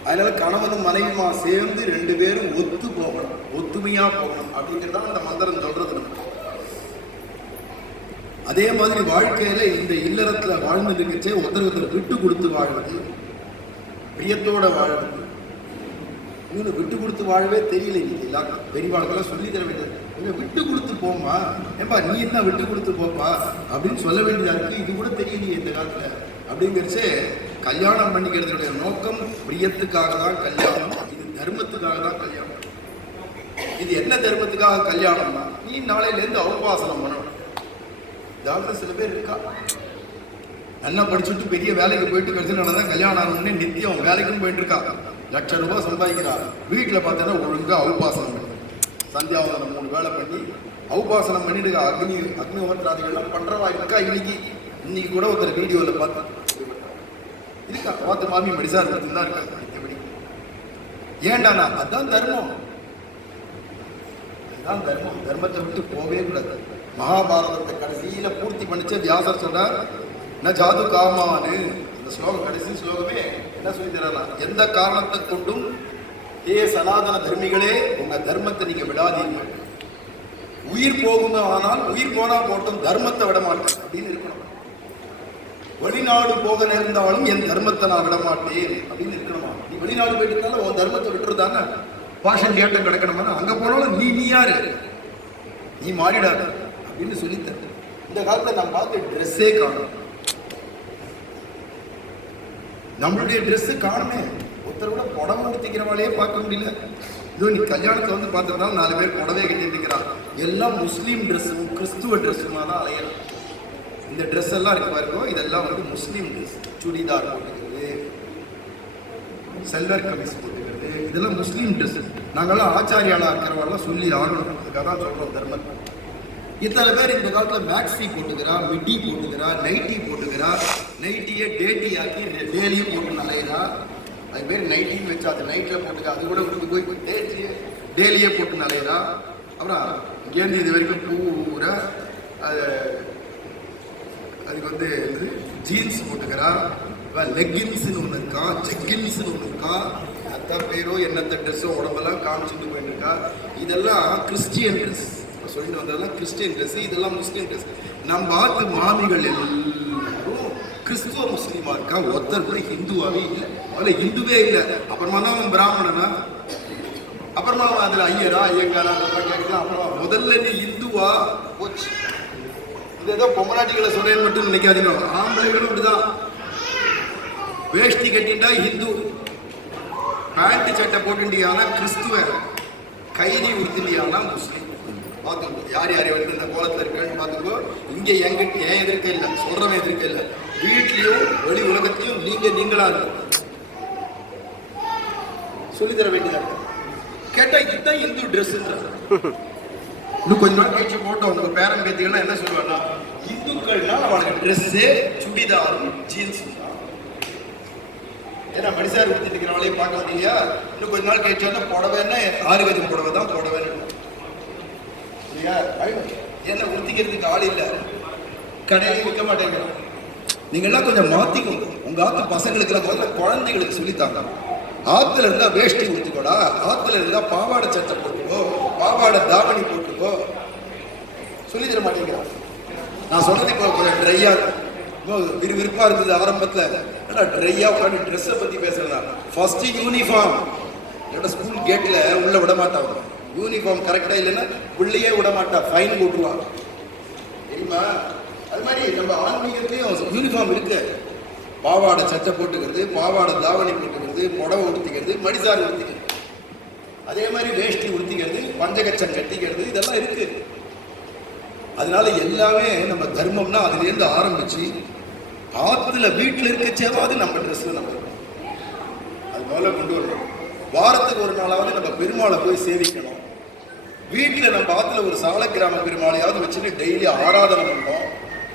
அதனால கணவனும் மனைவியுமா சேர்ந்து 2 பேரும் ஒத்து போகணும், ஒத்துமையா போகணும் அப்படிங்கிறதான் அந்த மந்திரம் சொல்றது. அதே மாதிரி வாழ்க்கையில இந்த இல்லறத்துல வாழ்ந்துருக்கச்சே ஒருத்தர் விட்டு கொடுத்து வாழ்வது, பிரியத்தோட வாழ்வது. இன்னும் விட்டு கொடுத்து வாழவே தெரியல. இன்னைக்கு எல்லாரும் பெரியவாழ்க்கெல்லாம் சொல்லி தர வேண்டியது, விட்டு கொடுத்து போமா, ஏப்பா நீ என்ன விட்டு கொடுத்து போப்பா அப்படின்னு சொல்ல வேண்டியதா இருக்கு. இது கூட தெரியலையே இந்த காலத்துல அப்படிங்கிறச்சே. கல்யாணம் பண்ணிக்கிறதுடைய நோக்கம் பிரியத்துக்காக தான் கல்யாணம், இது தர்மத்துக்காக தான் கல்யாணம். இது என்ன தர்மத்துக்காக கல்யாணம்னா, நீ நாளையிலேருந்து உபாசனம் பண்ணணும். இதாவது சில பேர் இருக்கா, நல்லா படிச்சுட்டு பெரிய வேலைக்கு போயிட்டு கடைசியில் தான் கல்யாணம் ஆகணும்னே நித்தியம் வேலைக்கும் போயிட்டு இருக்கா, லட்சம் ரூபாய் சம்பாதிக்கிறார். வீட்டில் பார்த்தீங்கன்னா ஒழுங்கா உபாசனம் பண்ணி சந்தியாவதனம் 3 வேலை பண்ணி உபாசனம் பண்ணிட்டு அக்னி ஹோமத்திராதிகள்லாம் பண்றவா இருக்கா. இன்னைக்கு கூட ஒருத்தர் வீடியோவில் பார்த்தேன் இருக்கா, பார்த்து மாமி மடிசார் தான் இருக்கா. ஏண்டானா அதுதான் தர்மம், அதுதான் தர்மம். தர்மத்தை விட்டு போவே கூடாது. மகாபாரதத்தை கடைசியில பூர்த்தி பண்ணிச்ச வியாசர் சொல்றார், ந ஜாது காமானு. இந்த ஸ்லோகம் கடைசி ஸ்லோகமே என்ன சொல்லி தரலாம், எந்த காரணத்தை கொண்டும் ஏ சனாதன தர்மிகளே உங்க தர்மத்தை நீங்க விடாதீங்க. உயிர் போகும், ஆனால் உயிர் போனா போட்டும் தர்மத்தை விட மாட்டேன் அப்படின்னு இருக்கணும். வெளிநாடு போக நேர்ந்தாலும் என் தர்மத்தை நான் விட மாட்டேன் அப்படின்னு இருக்கணுமா. நீ வெளிநாடு போயிட்டு இருந்தாலும் உன் தர்மத்தை விட்டுறதானே, பாஷன் கேட்டம் கிடக்கணுமா. அங்க போனாலும் நீ யாரு, நீ மாறிடாது அப்படின்னு சொல்லித்தர. இந்த காலத்துல நான் பார்த்து ட்ரெஸ்ஸே காணும், நம்மளுடைய ட்ரெஸ்ஸு காணுமே. ஒருத்தர் கூட புடவை உடுத்திக்கிறவாளையே பார்க்க முடியல. இதோ நீ கல்யாணத்தை வந்து பார்த்துருந்தாலும் 4 பேர் புடவே கட்டிருக்கிறான். எல்லாம் முஸ்லீம் ட்ரெஸ்ஸும் கிறிஸ்துவ ட்ரெஸ்ஸுமா தான் அலையலாம். இந்த ட்ரெஸ் எல்லாம் இருக்கு பாருங்க, இதெல்லாம் வந்து முஸ்லீம் ட்ரெஸ். சுடிதார் போட்டுக்கிறது, செல்வர் கமிஸ் போட்டுக்கிறது, இதெல்லாம் முஸ்லீம் ட்ரெஸ். நாங்கள்லாம் ஆச்சாரியாளா இருக்கிறவரெல்லாம் சொல்லி ஆகணும், அதுக்காக தான் சொல்றோம் தர்மம். இத்தனை பேர் இந்த காலத்துல மேக்ஸி போட்டுக்கிறா, மிட்டி போட்டுக்கிறா, நைட்டி போட்டுக்கிறா, நைட்டியை டேட்டி ஆக்கி டேலியும் போட்டு நலையிறா. அது பேர் நைட்டின்னு வச்சா அது நைட்டில் போட்டுக்க, அது கூட விட்டு போய் டேலியே போட்டு நலையிறா. அப்புறம் இங்கேருந்து இது வரைக்கும் பூரா அதுக்கு வந்து ஜீன்ஸ் போட்டுக்கிறா, லெக்கின்ஸ்னு ஒன்று இருக்கா, ஜெக்கின்ஸ்னு ஒன்று இருக்கா, அத்தான் பேரோ என்னத்த ட்ரெஸ்ஸோ உடம்பெல்லாம் காமிச்சுட்டு போயிட்டு இருக்கா. இதெல்லாம் கிறிஸ்டியன் ட்ரெஸ். சொல்லிட்டு வந்ததெல்லாம் கிறிஸ்டியன் ட்ரெஸ், இதெல்லாம் முஸ்லீம் ட்ரெஸ். நம்ம ஆத்து மாமிகள் எல்லாரும் கிறிஸ்துவ முஸ்லீமா இருக்கா, ஒருத்தர் கூட ஹிந்துவாவே இல்லை. அதில் ஹிந்துவே இல்லை. அப்புறமா தான் அவன் பிராமணனா, அப்புறமா அவன் அதில் ஐயரா ஐயங்காரா கேட்கலாம். அப்புறமா முதல்ல நீ இந்துவா போச்சு. இது ஏதோ பொம்மராட்டிகளை சொல்றேன்னு மட்டும் நினைக்காதீங்க. ஆம்பளைகளும் அப்படிதான். வேஷ்டி கட்டிண்டா இந்து, பேண்ட் சட்டை போட்டுண்டியானா கிறிஸ்துவ, கைதி உடுத்திண்டியானா முஸ்லீம். பார்த்துக்கோ யார் யார் வந்து இந்த கோலத்தில் இருக்கான்னு பார்த்துக்கோ. இங்கே எங்கிட்ட ஏன் எதிர்க்க இல்லை, சொல்றவன் எதிர்க்க இல்லை. வீட்லையும் வெளி உலகத்தையும் நீங்களா இருக்கும் சொல்லித்தர வேண்டியதா இருக்கு. கேட்டா இதுதான் இந்து ட்ரெஸ்ன்றாங்க. இன்னும் கொஞ்ச நாள் கழிச்சு போட்டோம் உங்க பேரன் பேத்திகள்லாம் என்ன சொல்லுவாங்கன்னா, இந்துக்கள்னா அவனுக்கு ட்ரெஸ்ஸு சுடிதாரும் ஜீன்ஸும் தான். ஏன்னா மனுஷார் ஊற்றிட்டு இருக்கிறவளையே பார்க்க முடியா. இன்னும் கொஞ்ச நாள் கழிச்சு வந்து புடவைன்னா 6 கஜம் புடவை தான் புடவைன்னு இல்லையா. ஏன்னா உடுத்திக்கிறதுக்கு ஆள் இல்லை, கடையிலையும் விற்க மாட்டேங்கிறோம். நீங்கள்லாம் கொஞ்சம் மாற்றிக்கோங்க. உங்க ஆத்து பசங்களுக்குலாம் முதல்ல குழந்தைகளுக்கு சொல்லித்தாங்க. ஆத்துல இருந்தா வேஷ்டி ஊத்துக்கோடா, ஆத்துல இருந்தா பாவாடை சட்டை போட்டுக்கோ, பாவாடை தாவணி போட்டுக்கோ சொல்லி தர மாட்டேங்கிறான். நான் சொன்னது இப்போ கொஞ்சம் ட்ரையா விறுவிறுப்பா இருந்தது ஆரம்பத்தில். ட்ரையா உட்காந்து ட்ரெஸ்ஸை பத்தி பேசுறதா. ஃபர்ஸ்ட் யூனிஃபார்ம் என்னோட ஸ்கூல் கேட்ல உள்ள விட மாட்டாங்க. யூனிஃபார்ம் கரெக்டா இல்லைன்னா உள்ளேயே விட மாட்டா, ஃபைன் போட்டுருவாங்க தெரியுமா. அது மாதிரி நம்ம ஆன்மீகத்திலையும் யூனிஃபார்ம் இருக்கு. பாவாடை சட்டை போட்டுக்கிறது, பாவாடை தாவணி போட்டுக்கிறது, புடவை உடுத்திக்கிறது, மடிசார் உடுத்திக்கிறது, அதே மாதிரி வேஷ்டி உடுத்திக்கிறது, பஞ்சகச்சம் கட்டிக்கிறது, இதெல்லாம் இருக்கு. அதனால எல்லாமே நம்ம தர்மம்னா அதுலேருந்து ஆரம்பிச்சு ஆத்துல வீட்டில் இருக்கச்சேவாது நம்ம ட்ரெஸ்ல நம்ம அது போல கொண்டு வரணும். வாரத்துக்கு ஒரு நாளாவது நம்ம பெருமாளை போய் சேவிக்கணும். வீட்டில் நம்ம ஆத்துல ஒரு சாலக்கிராம பெருமாளையாவது வச்சுட்டு டெய்லி ஆராதனை பண்ணணும்.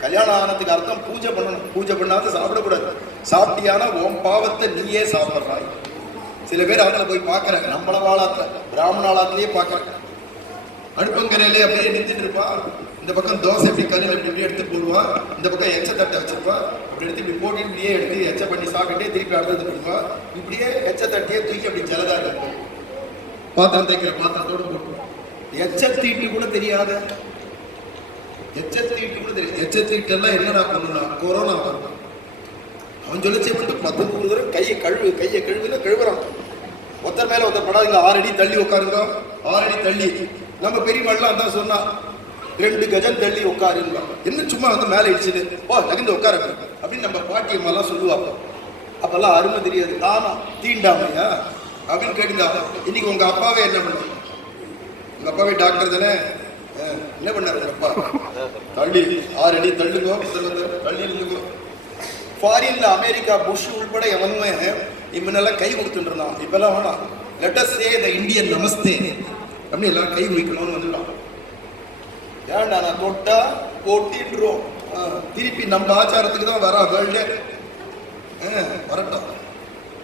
கல்யாணம் ஆனதுக்கு அர்த்தம் பூஜை பண்ணணும். பூஜை பண்ணாத சாப்பிடக்கூடாது. சாப்பிட்டியானா உன் பாவத்தை நீயே சாப்பிட்றாய். சில பேர் ஆத்துல போய் பார்க்கறாங்க, நம்மள வாழாத்துல பிராமண ஆளாத்திலேயே பார்க்கறாங்க. அடுப்பங்கரையிலே அப்படியே நிறுத்திட்டு இருப்பா. இந்த பக்கம் தோசை இப்படி கல்லில் இப்படி எடுத்து போடுவா, இந்த பக்கம் எச்ச தட்டை வச்சிருப்பா, இப்படி எடுத்து இப்படி போட்டு இப்படியே எடுத்து எச்ச பண்ணி சாப்பிட்டே திருப்பி அடுத்தது பண்ணுவா. இப்படியே எச்ச தட்டியே தூக்கி அப்படி ஜலதா இருக்கும். பாத்திரம் தைக்கிற பாத்திரத்தோடு போட்டு எச்ச தீட்டு கூட தெரியாத, எச்சத்தீட்டு கூட தெரியும். எச்சத்தீட்டெல்லாம் என்னடா பண்ணுனா கொரோனா வரும். அவன் சொல்லிச்சே வந்து 19 தடவை கையை கழுவில கழுவுறான். ஒருத்தர் மேல ஒருத்தர் படாதுங்க. 6 அடி தள்ளி உட்காருங்க, 6 அடி தள்ளி. நம்ம பெரியவாள்லாம் தான் சொன்னா 2 கஜம் தள்ளி உட்காருங்க. என்ன சும்மா வந்து மேலே இடிச்சுது ஓ தகுந்த உட்காருங்க அப்படின்னு நம்ம பாட்டியம்மாலாம் சொல்லுவாங்க. அப்பெல்லாம் அருமை தெரியாது. ஆமா தீண்டாமையா அப்படின்னு கேட்டுங்க. இன்னைக்கு உங்க அப்பாவே என்ன பண்ண? உங்க அப்பாவே டாக்டர் தானே, என்ன பண்ணாரு அப்பா? தள்ளி 6 அடி தள்ளுங்கோ, தள்ளி இருந்துங்கோ. ஃபாரின்ல அமெரிக்கா புஷ் உள்பட எவனுமே இவனெல்லாம் கை கொடுத்துட்டு இருந்தான். இப்பெல்லாம் வேணாம், let us say the Indian namaste அப்படின்னு எல்லாம் கை வைக்கணும்னு வந்துட்டான். ஏன்டா நான் தொட்டா கொட்டின்றோம். திருப்பி நம்ம ஆச்சாரத்துக்கு தான் வரா வேர்ல்டே. வரட்டும்.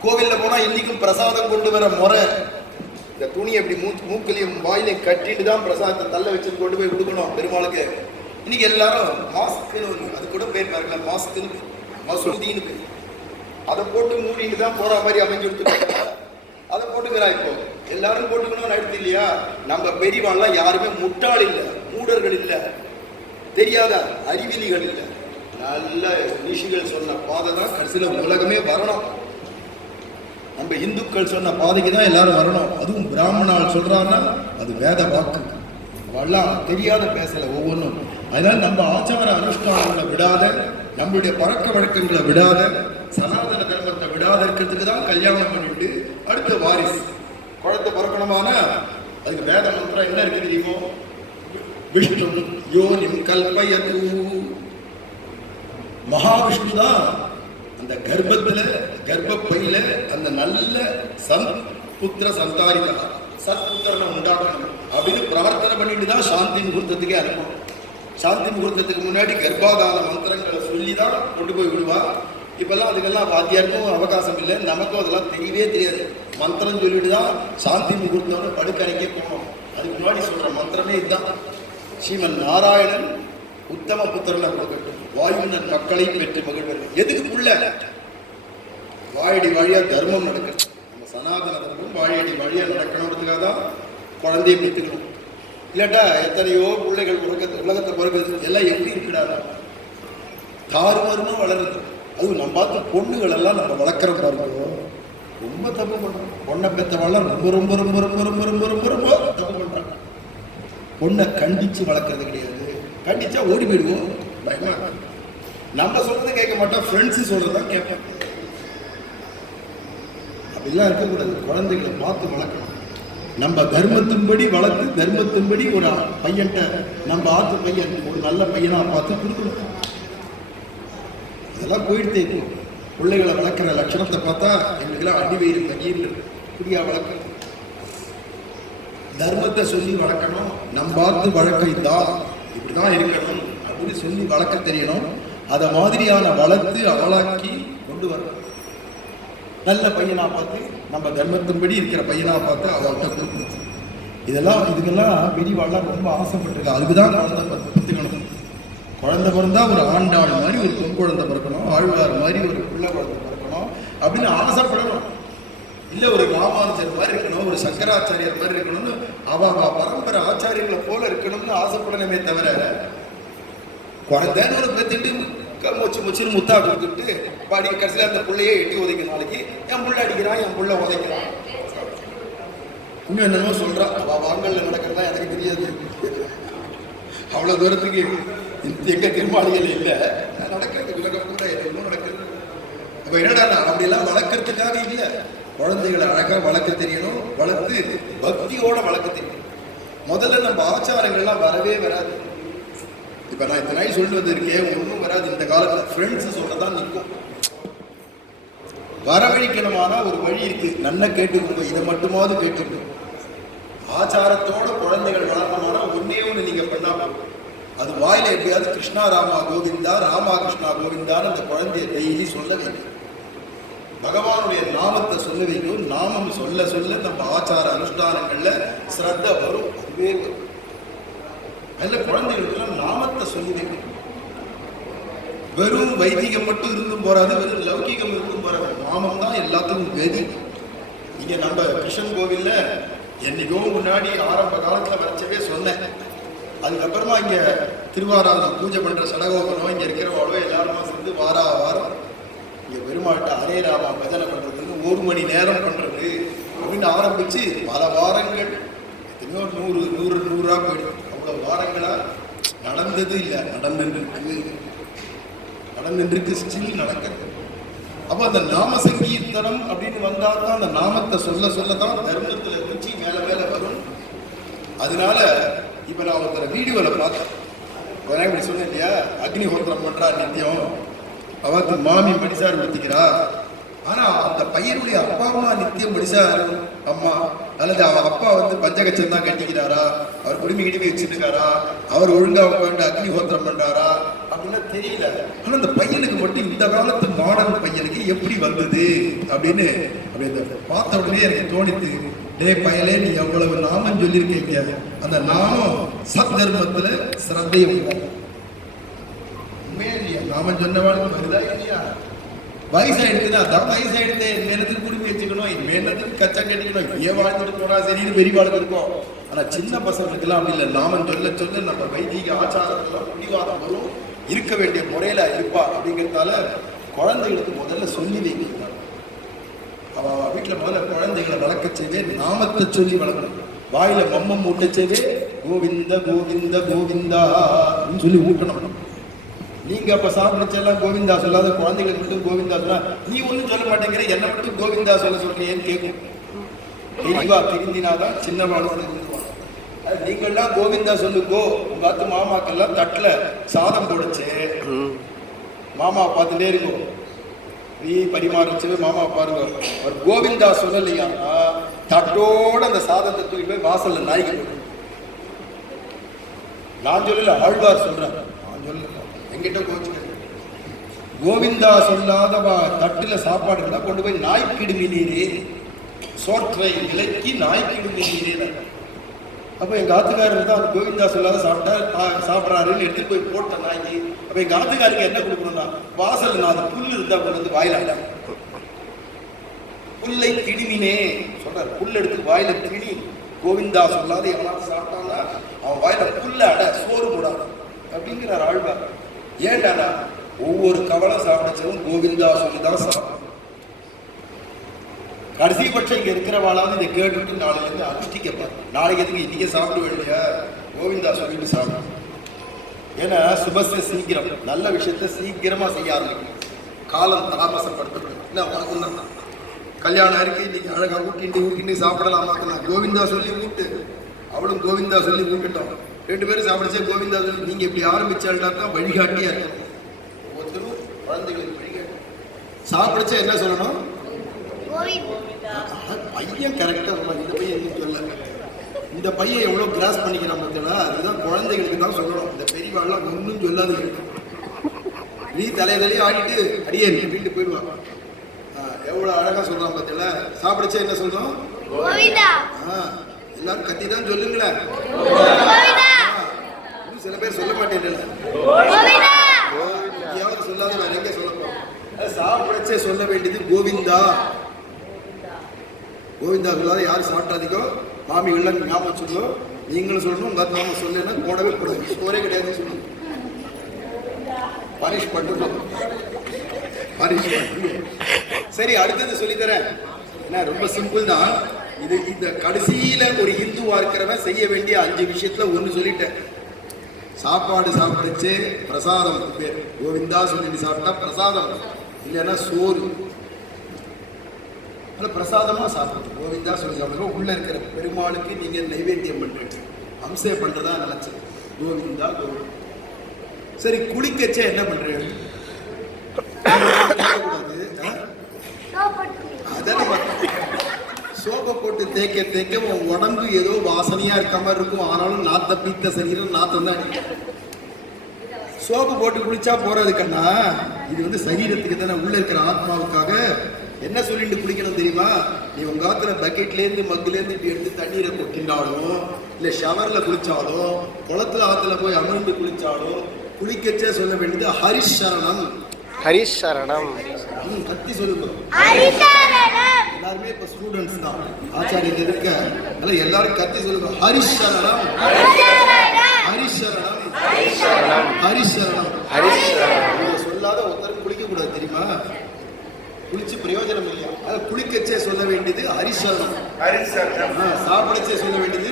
கோவில்ல போனா இன்னைக்கும் பிரசாதம் கொண்டு வர முறை, இந்த துணியை இப்படி மூக்கிலையும் வாயிலையும் கட்டிட்டு தான் பிரசாதத்தை தள்ள வச்சுட்டு கொண்டு போய் கொடுக்கணும் பெருமாளுக்கு. இன்னைக்கு எல்லாரும் மாஸ்க்குன்னு ஒன்று, அது கூட பேர் பாருங்களா, மாஸ்க்குன்னு மசூதின்னு பேர். அதை போட்டு மூடிட்டு தான் போற மாதிரி அமைஞ்சு கொடுத்துருக்காங்க. அதை போட்டுக்கிறா. இப்போ எல்லாரும் போட்டுக்கணும்னு அடுத்து இல்லையா? நம்ம பெரியவாள்லாம் யாருமே முட்டாள் இல்லை, மூடர்கள் இல்லை, தெரியாத அறிவிலிகள் இல்லை. நல்ல ரிஷிகள் சொன்ன பாதை தான் கடைசியில் உலகமே வரணும். நம்ம இந்துக்கள் சொன்ன பாதைக்கு தான் எல்லாரும் வரணும். அதுவும் பிராமணால் சொல்றாங்கன்னா அது வேத வாக்கு. அவெல்லாம் தெரியாத பேசல ஒவ்வொன்றும். அதனால நம்ம ஆச்சார அனுஷ்டானங்களை விடாத, நம்மளுடைய பழக்க வழக்கங்களை விடாத, சனாதன தர்மத்தை விடாத இருக்கிறதுக்கு தான் கல்யாணம் பண்ணிட்டு அடுத்த வாரிசு குழந்தை பிறக்கணுமான அதுக்கு வேத மந்திரம் என்ன இருக்குது தெரியுமோ? விஷ்ணு யோனிம் கல்பயது. மகாவிஷ்ணு தான் அந்த கர்ப்பத்துல கர்ப்பப்பையில அந்த நல்ல புத்திர சந்தாரிதா சத்புத்திரனை உண்டாக்கணும் அப்படின்னு பிரார்த்தனை பண்ணிட்டு தான் சாந்தி முகூர்த்தத்துக்கே அனுப்பணும். சாந்தி முகூர்த்தத்துக்கு முன்னாடி கர்ப்பாதான மந்திரங்களை சொல்லி தான் கொண்டு போய் விடுவா. இப்பெல்லாம் அதுக்கெல்லாம் வாத்தியாருக்கும் அவகாசம் இல்லை, நமக்கும் அதெல்லாம் தெரியவே தெரியாது. மந்திரம் சொல்லிட்டு தான் சாந்தி முகூர்த்தம்னு படுக்கறைக்கே போகணும். அதுக்கு முன்னாடி சொல்ற மந்திரமே இதுதான். ஸ்ரீமன் நாராயணன் உத்தம புத்திரனை கொடுக்கட்டும், வாயுனன் மக்களை பெற்று மகிழ்வர்கள். எதுக்கு புள்ள? வாயடி வழியா தர்மம் நடக்கணும். நம்ம சனாதன தர்மம் வாயடி வழியா நடக்கணுன்றதுக்காக தான் குழந்தையை பெற்றுக்கணும். இல்லாட்டா எத்தனையோ பிள்ளைகள் உலகத்தை பிறகு எல்லாம் எப்படி இருக்கிறாங்க, தாறுமாறுமா வளருது. அதுவும் நம்ம பார்த்து பொண்ணுகள் எல்லாம் நம்ம வளர்க்குற பாருங்க, ரொம்ப தப்பு பண்றோம். பொண்ணை பெற்றவெல்லாம் ரொம்ப ரொம்ப ரொம்ப ரொம்ப ரொம்ப ரொம்ப ரொம்ப ரொம்ப தப்பு பண்றாங்க. பொண்ணை கண்டிச்சு வளர்க்கறது கிடையாது. கண்டிச்சா ஓடி போயிடுவோம், பயமா. நம்ம சொல்றதை கேட்க மாட்டோம், ஃப்ரெண்ட்ஸ் சொல்றதான் கேட்பேன். அப்படிலாம் இருக்கக்கூடாது. குழந்தைகளை பார்த்து வளர்க்கணும். நம்ம தர்மத்தின்படி வளர்த்து, தர்மத்தின்படி ஒரு பையன்ட்ட, நம்ம ஆத்து பையன் ஒரு நல்ல பையனா பார்த்து கொடுக்கணும். இதெல்லாம் போயிட்டு இருக்கும். பிள்ளைகளை வளர்க்குற லட்சணத்தை பார்த்தா எங்களுக்கெல்லாம் அடிவெயில் தண்ணீர் குடியா வளர்க்கணும். தர்மத்தை சொல்லி வளர்க்கணும். நம்ம பார்த்து வழக்கம் தான், இப்படிதான் இருக்கணும் அப்படின்னு சொல்லி வளர்க்க தெரியணும். அதை மாதிரியான வளர்த்து அவளாக்கி கொண்டு வரணும். நல்ல பையனா பார்த்து, நம்ம தர்மத்தின்படி இருக்கிற பையனா பார்த்து அவள்கிட்ட கொடுக்கணும். இதுக்கெல்லாம் பெரியவாள்லாம் ரொம்ப ஆசைப்பட்டிருக்கா. அதுக்குதான் குழந்தை பத்துக்கணும். குழந்தை பிறந்தா ஒரு ஆண்டாள் மாதிரி ஒரு பெண் குழந்தை பிறக்கணும், ஆழ்வார் மாதிரி ஒரு பிள்ளை குழந்தை பிறக்கணும் அப்படின்னு ஆசைப்படணும். இல்லை ஒரு ராமானுஜர் மாதிரி இருக்கணும், ஒரு சங்கராச்சாரியர் மாதிரி இருக்கணும்னு அவ பரம்பரை ஆச்சாரியர்களை போல இருக்கணும்னு ஆசைப்படணுமே தவிர, குழந்தைன்னு ஒரு பேத்திட்டு மொச்சுன்னு முத்தா கொடுத்துட்டு பாடி கடைசியில் அந்த பிள்ளையே எட்டி உதைக்க, நாளைக்கு என் புள்ள அடிக்கிறான், என் புள்ள உதைக்கிறான், இன்னும் என்னென்னமோ சொல்றான். அவ வாங்கல்ல நடக்கிறதா எனக்கு தெரியாது. அவ்வளவு தூரத்துக்கு எங்க திருமாளிகள் இல்லை நடக்கிறது, உலகம் கூட எதுவும் நடக்கிறது. அப்ப என்னடா அப்படியெல்லாம் வளர்க்கறதுக்காக இல்லை, குழந்தைகளை அழகா வளர்க்க தெரியணும். வளர்த்து பக்தியோட வளர்க்க தெரியணும். முதல்ல நம்ம ஆச்சாரங்கள்லாம் வரவே வராது. இப்ப நான் இத்தனை நாள் சொல்லிட்டு வந்திருக்கேன், ஒன்றும் வராது. இந்த காலத்துல ஃப்ரெண்ட்ஸ் சொல்றதான் நிற்கும். வரவழிக்கணுமான ஒரு வழி இருக்கு, நன்ன கேட்டுக்கோங்க. இதை மட்டுமாவது கேட்டுக்கணும். ஆச்சாரத்தோட குழந்தைகள் வளர்க்கணும்னா ஒன்னே ஒன்று நீங்க பண்ணா போதும். அது வாயில எப்படியாவது கிருஷ்ணா ராமா கோவிந்தா, ராமா கிருஷ்ணா கோவிந்தான்னு அந்த குழந்தைய டெய்லி சொல்ல வேண்டும். பகவானுடைய நாமத்தை சொல்ல வேண்டும். நாமம் சொல்ல சொல்ல நம்ம ஆச்சார அனுஷ்டானங்கள்ல ஸ்ரத்த வரும், அதுவே வரும். நல்ல குழந்தைகளுக்கெல்லாம் நாமத்தை சொல்லி வேண்டும். வெறும் வைதிகம் மட்டும் இருந்தும் போறாது, வெறும் லௌகிகம் இருந்தும் போறாது. நாமம் தான் எல்லாத்துக்கும் கதி. இங்க நம்ம கிருஷ்ணன் கோவில்ல என்னைக்கோ முன்னாடி ஆரம்ப காலத்துல வரைச்சவே சொன்னேன். அதுக்கப்புறமா இங்க திருவாராதனை பூஜை பண்ற சடகோபனம் இங்க இருக்கிறவளோ எல்லாருமா சேர்ந்து வாரம் இங்க பெருமாள்கிட்ட ஹரே ராமா பஜனை பண்றதுன்னு 1 மணி நேரம் பண்றது அப்படின்னு ஆரம்பிச்சு பல வாரங்கள், எத்தனையோ 100 போயிடுது. அவ்வளவு வாரங்களா நடந்தது இல்லை, நடந்துருக்கு, ஸ்டில் நடக்கிறது. அப்ப அந்த நாம சங்கீர்த்தனம் அப்படின்னு வந்தால்தான் அந்த நாமத்தை சொல்ல சொல்லதான் தர்மத்துல ருச்சி மேல மேல வரும். அதனால இப்ப நான் ஒருத்தர வீடியோல பார்த்தேன். இப்படி சொன்னேன் இல்லையா, அக்னிஹோத்திரம் பண்றா நித்தியம், அவத்து மாமி மடிசார் ஊத்திக்கிறா. ஆனா அந்த பையனுடைய அப்பா அம்மா நித்தியம் மடிசார் அம்மா, அல்லது அவ அப்பா பஞ்சகச்சம் தான் கட்டிக்கிறாரா, அவர் குடுமி கிடுமி வச்சுருக்காரா, அவர் ஒழுங்கா உட்காந்து அக்னிஹோத்திரம் பண்றாரா அப்படின்னா தெரியல. ஆனா அந்த பையனுக்கு மட்டும் இந்த காலத்து மாடர்ன் பையனுக்கு எப்படி வந்தது அப்படின்னு அப்படி பார்த்த உடனே எனக்கு தோணித்து, டே பயலே நீ எவ்வளவு நாமம் சொல்லியிருக்கீங்க, அந்த நாமம் சத்தர்மத்துல சிரத்தையை உண்மையா இல்லையா? நாமம் சொன்னவாளுக்கு வருதா இல்லையா? வயசாயிடுச்சுன்னா அதான் வயசாயிடுது, நேரத்துக்கு குடும்பி வச்சுக்கணும், நேரத்துக்கு கச்சம் கட்டிக்கணும், ஏன் வாழ்ந்துட்டு போனா சரின்னு பெரிய வாழ்க்கை இருக்கும். ஆனா சின்ன பசங்களுக்கெல்லாம் அப்படி இல்லை. நாமம் சொல்ல சொல்ல நம்ம வைதிக ஆச்சாரத்தெல்லாம் முடிவாதம் வரும், இருக்க வேண்டிய முறையில இருப்பா. அப்படிங்கிறதால குழந்தைகளுக்கு முதல்ல சொல்லி வைக்கிறாங்க. அவ வீட்டுல முதல்ல குழந்தைகளை வளர்க்க செய்வே நாமத்தை சொல்லி வளர்க்கணும். வாயில மம்மம் ஊட்ட செய்வே கோவிந்த கோவிந்த கோவிந்தா அப்படின்னு சொல்லி ஊட்டணும். நீங்க அப்ப சாப்பிடுச்செல்லாம் கோவிந்தா சொல்லாத குழந்தைகளுக்கு மட்டும் கோவிந்தா சொல்ல, நீ ஒன்றும் சொல்ல மாட்டேங்கிற, என்னை மட்டும் கோவிந்தா சொல்ல சொல்றேன்னு கேட்கும். தெளிவா திருந்தினாதான் சின்ன வாழ்க்கை இருந்துவாங்க. நீங்கள்லாம் கோவிந்தா சொல்லுங்கோ. உங்க அத்து மாமாக்கெல்லாம் தட்டுல சாதம் போடுச்சு, மாமா பார்த்துட்டே இருக்கும், நீ பரிமாறிச்சு மாமா பாருங்க, அவர் கோவிந்தா சொல்லலையா, தட்டோட அந்த சாதத்தை தூக்கி போய் வாசல்ல நாய்க்கு போட்டு. நான் சொல்லல, ஆழ்வார் சொல்றேன், நான் சொல்லல, எங்கிட்ட கோச்சுக்க. கோவிந்தா சொல்லாத தட்டுல சாப்பாடு இருந்தா கொண்டு போய் நாய்க்கிடுமி நீரே, சோற்றை விலக்கி நாய்க்கிடுமி நீரே. அப்போ எங்க ஆத்துக்காரர் தான் அவர் கோவிந்தா சொல்லாத சாப்பிட்றாருன்னு எடுத்துட்டு போய் போட்டேன் நாய்க்கு. அப்போ எங்க ஆத்துக்காருக்கு என்ன கொடுக்கணும்னா வாசல் நான் அந்த புல் இருந்தா கொண்டு வந்து வாயில புல்லை திணினே சொல்றாரு. புல் எடுத்து வாயில திணி கோவிந்தா சொல்லாத எவனாவது சாப்பிட்டான்னா அவன் வாயில புல்ல அட சோறு போடாது அப்படிங்கிறார் ஆழ்வார். ஏன்டானா ஒவ்வொரு கவலை சாப்பிடச்சவும் கோவிந்தா சொல்லிதான் சாப்பிடும். கடைசி பட்சம் இங்க இருக்கிறவாளாவது இதை கேட்டுட்டு நாளைல இருந்து அனுஷ்டிக்கப்பார். நாளைக்கு எதுக்கு இன்னைக்கே சாப்பிட வேண்டிய கோவிந்தா சொல்லிட்டு சாப்பிடும். ஏன்னா சுபஸ்ய சீக்கிரம், நல்ல விஷயத்த சீக்கிரமா செய்ய ஆரம்பிக்கணும். காலம் தாமசப்படுத்தப்படும். இல்லை உனக்கு தான் கல்யாணம் இருக்கு, இன்னைக்கு அழகா ஊட்டிட்டு சாப்பிடலாமாக்குனா கோவிந்தா சொல்லி ஊட்டு. அவளும் கோவிந்தா சொல்லி ஊட்டுட்டோம். 2 பேரும் சாப்பிடுச்சே கோவிந்தா சொல்லி. நீங்க இப்படி ஆரம்பிச்சால்டா தான் வழிகாட்டியா இருக்கணும். ஒவ்வொருத்தரும் குழந்தைகளுக்கு வழிகாட்டி சாப்பிடுச்சா என்ன சொல்லணும்? பையன் கரெக்டா இந்த பையன் என்ன சொல்ல, இந்த பையன் எவ்வளவு கிராஸ் பண்ணிக்கிறான் பார்த்தா அதுதான் குழந்தைகளுக்கு தான் சொல்லணும். இந்த பெரியவாள்லாம் ஒன்றும் சொல்லாது. நீ தலையே ஆடிட்டு அடியே வீட்டு போயிடுவாங்க. எவ்வளவு அழகா சொல்றான் பார்த்தா. சாப்பிடுச்சா என்ன சொல்லணும்? எல்லாரும் கத்தி தான் சொல்லுங்களேன். சில பேர் சொல்ல மாட்டேன். யாவது சொல்லாத வேற எங்க சொல்ல போறோம். சாப்பிடச்சே சொல்ல வேண்டியது கோவிந்தா. கோவிந்தா சொல்லாத யாரும் சாப்பிட்டாதீங்கோ. மாமிகள்லாம் ஞாபகம் வச்சுக்கோ. நீங்களும் சொல்லணும். உங்க மாமா சொல்லலைன்னா போடவே கூடாது. ஸ்டோரே கிடையாதுன்னு சொல்லணும். பனிஷ் பண்ணுறோம். சரி, அடுத்தது சொல்லித்தரேன். ஏன்னா ரொம்ப சிம்பிள் தான் இது. இந்த கடைசியில ஒரு இந்துவா இருக்கிறவன் செய்ய வேண்டிய 5 விஷயத்துல ஒண்ணு சொல்லிட்டேன். சாப்பாடு சாப்பிடுச்சு பிரசாதம் பேர். கோவிந்தா சொல்லிட்டு சாப்பிட்டா பிரசாதம், இல்லைன்னா சோறு. பிரசாதமா சாப்பிடுங்க. கோவிந்தா சொல்லி சாப்பிடுங்க. உள்ள இருக்கிற பெருமாளுக்கு நீங்க நைவேத்தியம் பண்றீங்க. அம்சே பண்றதா நினைச்சு கோவிந்தா கோவிந்தா. சரி, குளிக்கச்சே என்ன பண்றீங்க? சோப்பை போட்டு தேய்க்க தேய்க்க உன் உடம்பு ஏதோ வாசனையா இருக்க மாதிரி இருக்கும். ஆனாலும் நாத்த பீத்த சரீரம் நாத்தம் தான். சோப்பு போட்டு குளிச்சா போறது கண்ணா, இது சரீரத்துக்கு தானே, உள்ள இருக்கிற ஆத்மாவுக்காக. என்ன சொல்லிட்டு குளிக்கணும் தெரியுமா? நீ உங்க ஆத்துல பக்கெட்ல இருந்து மக்குல இருந்து இப்படி எடுத்து தண்ணீரை கொட்டினாலும், இல்ல ஷவர்ல குளிச்சாலும், குளத்துல ஆத்துல போய் அமர்ந்து குளிச்சாலும் குளிக்கச்சே சொல்ல வேண்டியது ஹரிஷரணம். ஹரிஷரணம். கத்தி சொல்லுங்க. எல்லாருமே இப்ப ஸ்டூடெண்ட்ஸ் தான். ஆச்சாரியர் இருக்க எல்லாரும் கத்தி சொல்லுங்க. ஹரிஷரணம், ஹரிஷரணம், ஹரிஷரணம், ஹரிஷரணம். சொல்லாத ஒருத்தரும் குளிக்க கூடாது தெரியுமா? குளிச்சு பிரயோஜனம் இல்லையா? அதை குளிக்கச்சே சொல்ல வேண்டியது ஹரிஷரணம். சாப்பிடச்சே சொல்ல வேண்டியது.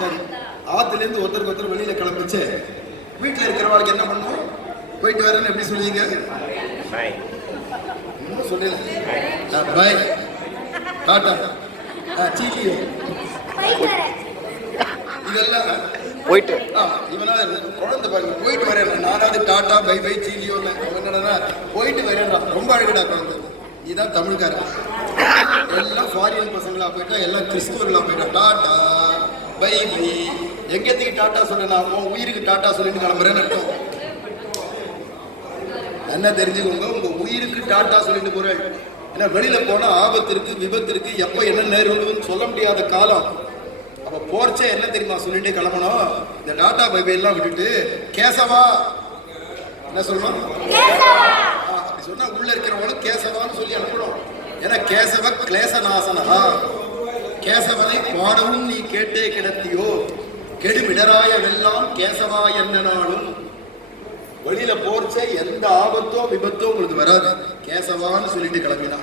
சரி, ஆத்துல இருந்து ஒருத்தருக்கு வெளியில கிளம்பிச்சு வீட்டுல இருக்கிறவங்களுக்கு என்ன பண்ணுவோம்? போயிட்டு வரேன்னு எப்படி சொல்லுவீங்க? சொல்லல பாய் டாடா சீக்கியோ இதெல்லாம் போயிட்டு இவனா குழந்தை பாருங்க. போயிட்டு வரேன் நானாவது டாட்டா பை பை சீலியோ என்னடா போயிட்டு வரேன்டா. ரொம்ப அழகடா குழந்தை. இதுதான் தமிழ்காரன். எல்லாம் ஃபாரின் பசங்களா போயிட்டா, எல்லாம் கிறிஸ்துவர்களா போயிட்டா டாட்டா பை பை. எங்கத்துக்கு டாட்டா சொல்றேன்? உன் உயிருக்கு டாட்டா சொல்லிட்டு கிளம்புறேன்னு அர்த்தம். என்ன தெரிஞ்சுக்கோங்க, உங்க உயிருக்கு டாட்டா சொல்லிட்டு போறேன். ஏன்னா வெளியில போனா ஆபத்திற்கு விபத்திற்கு எப்ப என்ன நேருன்னு சொல்ல முடியாத காலம். அப்ப போர்ச்சே என்ன தெரியுமா சொல்லிட்டு கிளம்பணும்? இந்த டாட்டா பைபை எல்லாம் விட்டுட்டு கேசவா என்ன சொல்லணும்? அப்படி சொன்னா உள்ள இருக்கிறவங்களும் கேசவான்னு சொல்லி அனுப்பணும். ஏன்னா கேசவ கிளேசநாசனஹா. கேசவனை பாடவும் நீ கேட்டே கிடத்தியோ, கெடுமிடராய வெல்லாம் கேசவா என்ன நாளும். வெளியில போர்ச்சே எந்த ஆபத்தோ விபத்தோ உங்களுக்கு வராது, கேசவான்னு சொல்லிட்டு கிளம்பினா.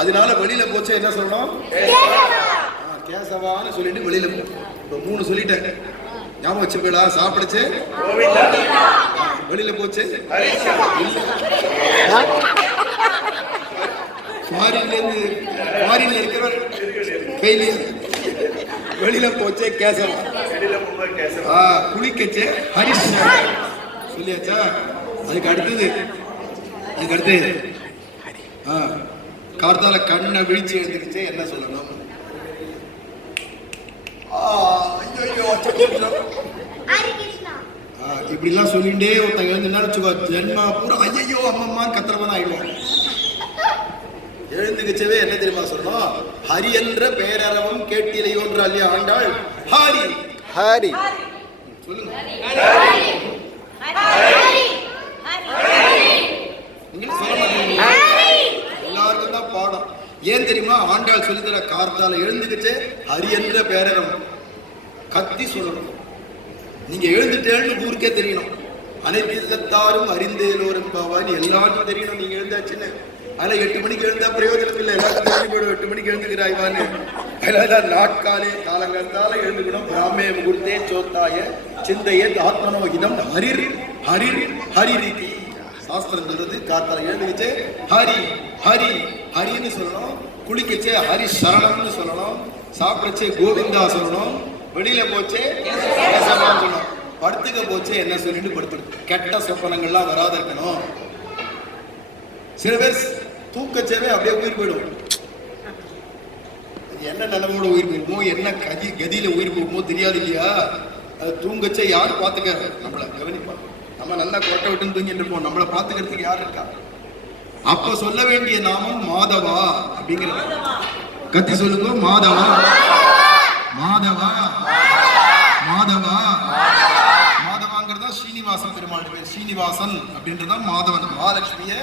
அதனால வெளியில போச்சே என்ன சொல்லணும்? கேசவான்னு சொல்லிட்டு வெளியில போ. இப்போ 3 சொல்லிட்டேன், ஞாபகம் வச்சுப்பா. சாப்பிடுச்சு வெளியில போச்சு. ஃபாரின்ல இருக்கிற கையில வெளியில போச்சே கேசவா. குளிக்கச்சே ஹரிஷ் சொல்லியாச்சா? அதுக்கு அடுத்தது கார்த்தால கண்ணை விழிச்சு எழுந்துக்கிச்சே என்ன சொல்லணும்? இப்படிலாம் சொல்லிட்டே ஒருத்தங்க எழுந்துன்னா வச்சுக்கோ, ஜென்மா பூரா ஐயோ அம்மம்மான்னு கத்துறவன் ஆயிடுவான். எழுந்துக்கிச்சவே என்ன தெரியுமா சொல்லணும்? ஹரி என்ற பெயரறவும் கேட்டிலையோன்ற இல்லையா ஆண்டாள்? ஹரி ஹரி சொல்லுங்க. நீங்க சொல்ல மாட்டீங்க. எல்லாருக்கும் தான் பாடம். ஏன் தெரியுமா? ஆண்டாள் சொல்லித்தர கார்த்தால எழுந்துக்கிச்சே ஹரி என்ற பெயரறவும் கத்தி சொல்லணும். நீங்க எழுந்துட்டேன்னு ஊருக்கே தெரியணும். அனைத்து இல்லத்தாரும் அறிந்தேலோரும் பாவான்னு எல்லாருக்கும் தெரியணும் நீங்க எழுந்தாச்சுன்னு. அதில் 8 மணிக்கு எழுந்தா பிரயோஜனம் இல்லை. எல்லாருக்கும் தெரிஞ்சு போயிடும் 8 மணிக்கு எழுந்துக்கிறாய்வான்னு. அதனால நாட்காலே காலங்காலத்தால எழுந்துக்கணும். பிராமே முகூர்த்தே சோத்தாய சிந்தையே ஆத்மனோகிதம் ஹரிர் ஹரிர் ஹரி ரீதி சாஸ்திரம் சொல்றது. காத்தால எழுந்துக்கிச்சே ஹரி ஹரி ஹரின்னு சொல்லணும். குளிக்கச்சே ஹரி சரணம்னு சொல்லணும். சாப்பிடச்சே கோவிந்தா சொல்லணும். வெளியில போச்சே சொல்லணும். படுத்துக்க போச்சே என்ன சொல்லிட்டு படுத்துடும். கெட்ட சொப்பனங்கள்லாம் வராத இருக்கணும். சில பேர் தூக்கச்சவே அப்படியே உயிர் போயிடும். என்ன நிலைமையோட உயிர் போயிருமோ, என்ன கதியில உயிர் போகுமோ தெரியாது இல்லையா? அது தூங்கச்சே யார் பார்த்துக்க? நம்மளை கவனிப்பாங்க. நம்ம நல்லா கொட்டை விட்டுன்னு தூங்கிட்டு இருப்போம். நம்மளை பார்த்துக்கிறதுக்கு யார் இருக்கா? அப்ப சொல்ல வேண்டிய நாமம் மாதவா அப்படிங்கிறது. கத்தி சொல்லுங்க. மாதவா மாதவா மாதவா மாதவாங்கிறதா ஸ்ரீனிவாசன் பெருமாள் பேர். ஸ்ரீனிவாசன் அப்படின்றதா மாதவன். மகாலட்சுமிய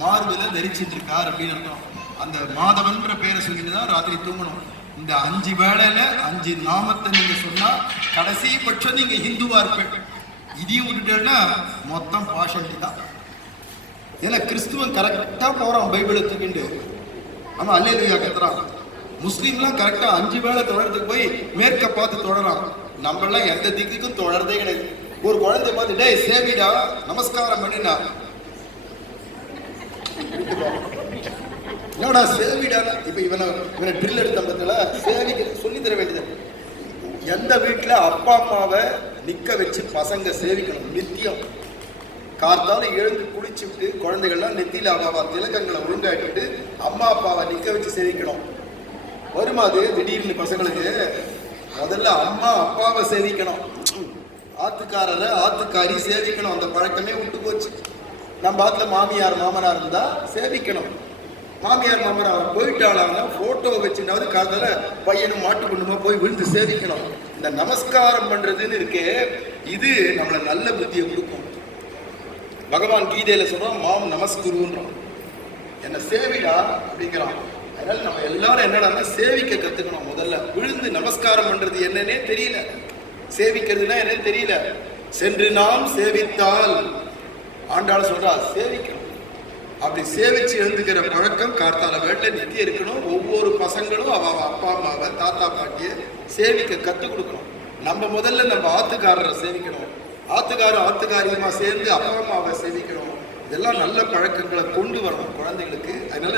மார்பில தரிச்சிட்டு இருக்கார் அப்படின்னு அர்த்தம். அந்த மாதவன்ற பேரை சொல்லிட்டு தான் ராத்திரி தூங்கணும். இந்த 5 வேளையில 5 நாமத்தை நீங்க சொன்னா கடைசி பட்சம் நீங்க ஹிந்துவா இருப்பேன். இதையும் விட்டுட்டேன்னா மொத்தம் பாஷண்டி தான். ஏன்னா கிறிஸ்துவன் கரெக்டா போறான் பைபிளை தூக்கிண்டு. ஆமா அல்லேலூயா கத்துறான். முஸ்லீம்லாம் கரெக்டா 5 வேளை தொடர்றதுக்கு போய் மேற்க பார்த்து தொடரான். நம்மளாம் எந்த திக்குக்கும் தொடர்றதே கிடையாது. ஒரு குழந்தை பார்த்து டேய் சேவிடா நமஸ்காரம் பண்ணினா என்னடா சேவிடா. இப்ப இவனை ட்ரில் எடுத்த பத்தில சேவிக்கு சொல்லி தர வேண்டியது. எந்த வீட்டுல அப்பா அம்மாவை நிக்க வச்சு பசங்க சேவிக்கணும் நித்தியம். கார்த்தால எழுந்து குளிச்சு விட்டு குழந்தைகள்லாம் நெத்தியில அவாவா திலக்கங்களை ஒழுங்காக்கிட்டு அம்மா அப்பாவை நிக்க வச்சு சேவிக்கணும். வருமா அது திடீர்னு பசங்களுக்கு? முதல்ல அம்மா அப்பாவை சேவிக்கணும். ஆத்துக்காரரை ஆத்துக்காரி சேவிக்கணும். அந்த பழக்கமே விட்டு போச்சு. நம்ம ஆத்துல மாமியார் மாமனார் இருந்தா சேவிக்கணும். மாமியார் மாமனார் போயிட்டாளாங்க போட்டோவை வச்சுட்டாவது காலத்துல பையனும் மாட்டு கொண்டுமா போய் விழுந்து சேவிக்கணும். இந்த நமஸ்காரம் பண்றதுன்னு இருக்கே, இது நம்மள நல்ல புத்தியை கொடுக்கும். பகவான் கீதையில சொல்றோம் மாம் நமஸ்குருன்றோம். என்ன சேவிடா அப்படிங்கிறான். அதனால நம்ம எல்லாரும் என்னடா சேவிக்க கத்துக்கணும். முதல்ல விழுந்து நமஸ்காரம் பண்றது என்னன்னே தெரியல. சேவிக்கிறதுனா என்னன்னு தெரியல. சென்று நாம் சேவித்தால் ஆண்டாள் சொல்றா சேவிக்கணும். அப்படி சேவிச்சு எழுந்துக்கிற பழக்கம் கார்த்தால வேட்டை நித்தியம் இருக்கணும். ஒவ்வொரு பசங்களும் அவ அப்பா அம்மாவை தாத்தா பாட்டிய சேவிக்க கத்துக் கொடுக்கணும். நம்ம முதல்ல நம்ம ஆத்துக்காரரை சேவிக்கணும். ஆத்துக்காரியமா சேர்ந்து அப்பா அம்மாவை சேவிக்கணும். இதெல்லாம் நல்ல பழக்கங்களை கொண்டு வரணும் குழந்தைகளுக்கு. அதனால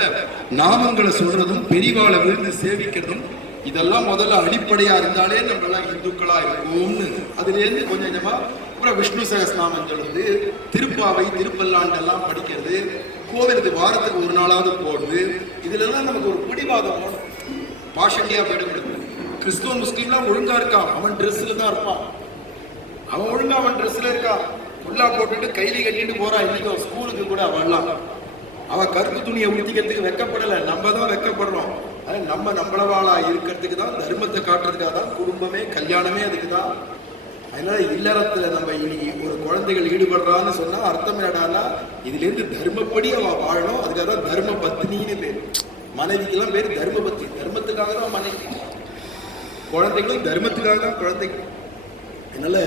நாமங்களை சொல்றதும் பெரிவாளை விழுந்து சேவிக்கிறதும் இதெல்லாம் முதல்ல அடிப்படையா இருந்தாலே நம்ம எல்லாம் இந்துக்களா இருக்கோம்னு அதுல இருந்து கொஞ்சம் கொஞ்சமா அப்புறம் விஷ்ணு சகஸ்நாமம் சொல்றது, திருப்பாவை திருப்பல்லாண்டெல்லாம் படிக்கிறது, கோவிலுக்கு வாரத்துக்கு ஒரு நாளாவது போடுது. இதுல எல்லாம் நமக்கு ஒரு பிடிவாதம் பாஷண்டியா போயிடுது. கிறிஸ்துவ முஸ்லீம்லாம் ஒழுங்கா இருக்கான். அவன் ட்ரெஸ்ல தான் இருப்பான். அவன் ஒழுங்கா அவன் ட்ரெஸ்ல இருக்கான். ஃபுல்லா போட்டுட்டு கைலி கட்டிட்டு போறான். இன்னைக்கு ஸ்கூலுக்கு கூட அவன்லாம் அவன் கருப்பு துணியை உடுத்திக்கிறதுக்கு வெக்கப்படலை. நம்ம தான் வெக்கப்படுறோம். நம்ம நம்மளவாளா இருக்கிறதுக்கு தான், தர்மத்தை காட்டுறதுக்காக தான் குடும்பமே கல்யாணமே அதுக்கு தான். அதனால இல்லறத்துல நம்ம இன்னைக்கு ஒரு குழந்தைகள் ஈடுபடுறான்னு சொன்னா அர்த்தம் என்னடான்னா இதுல இருந்து தர்மப்படி அவ வாழணும். அதுக்காக தான் தர்ம பத்னின்னு பேர். மனைவிக்கெல்லாம் பேர் தர்ம பத்னி. தர்மத்துக்காக தான் மனைவி. குழந்தைகளும் தர்மத்துக்காக தான் குழந்தைகள். அதனால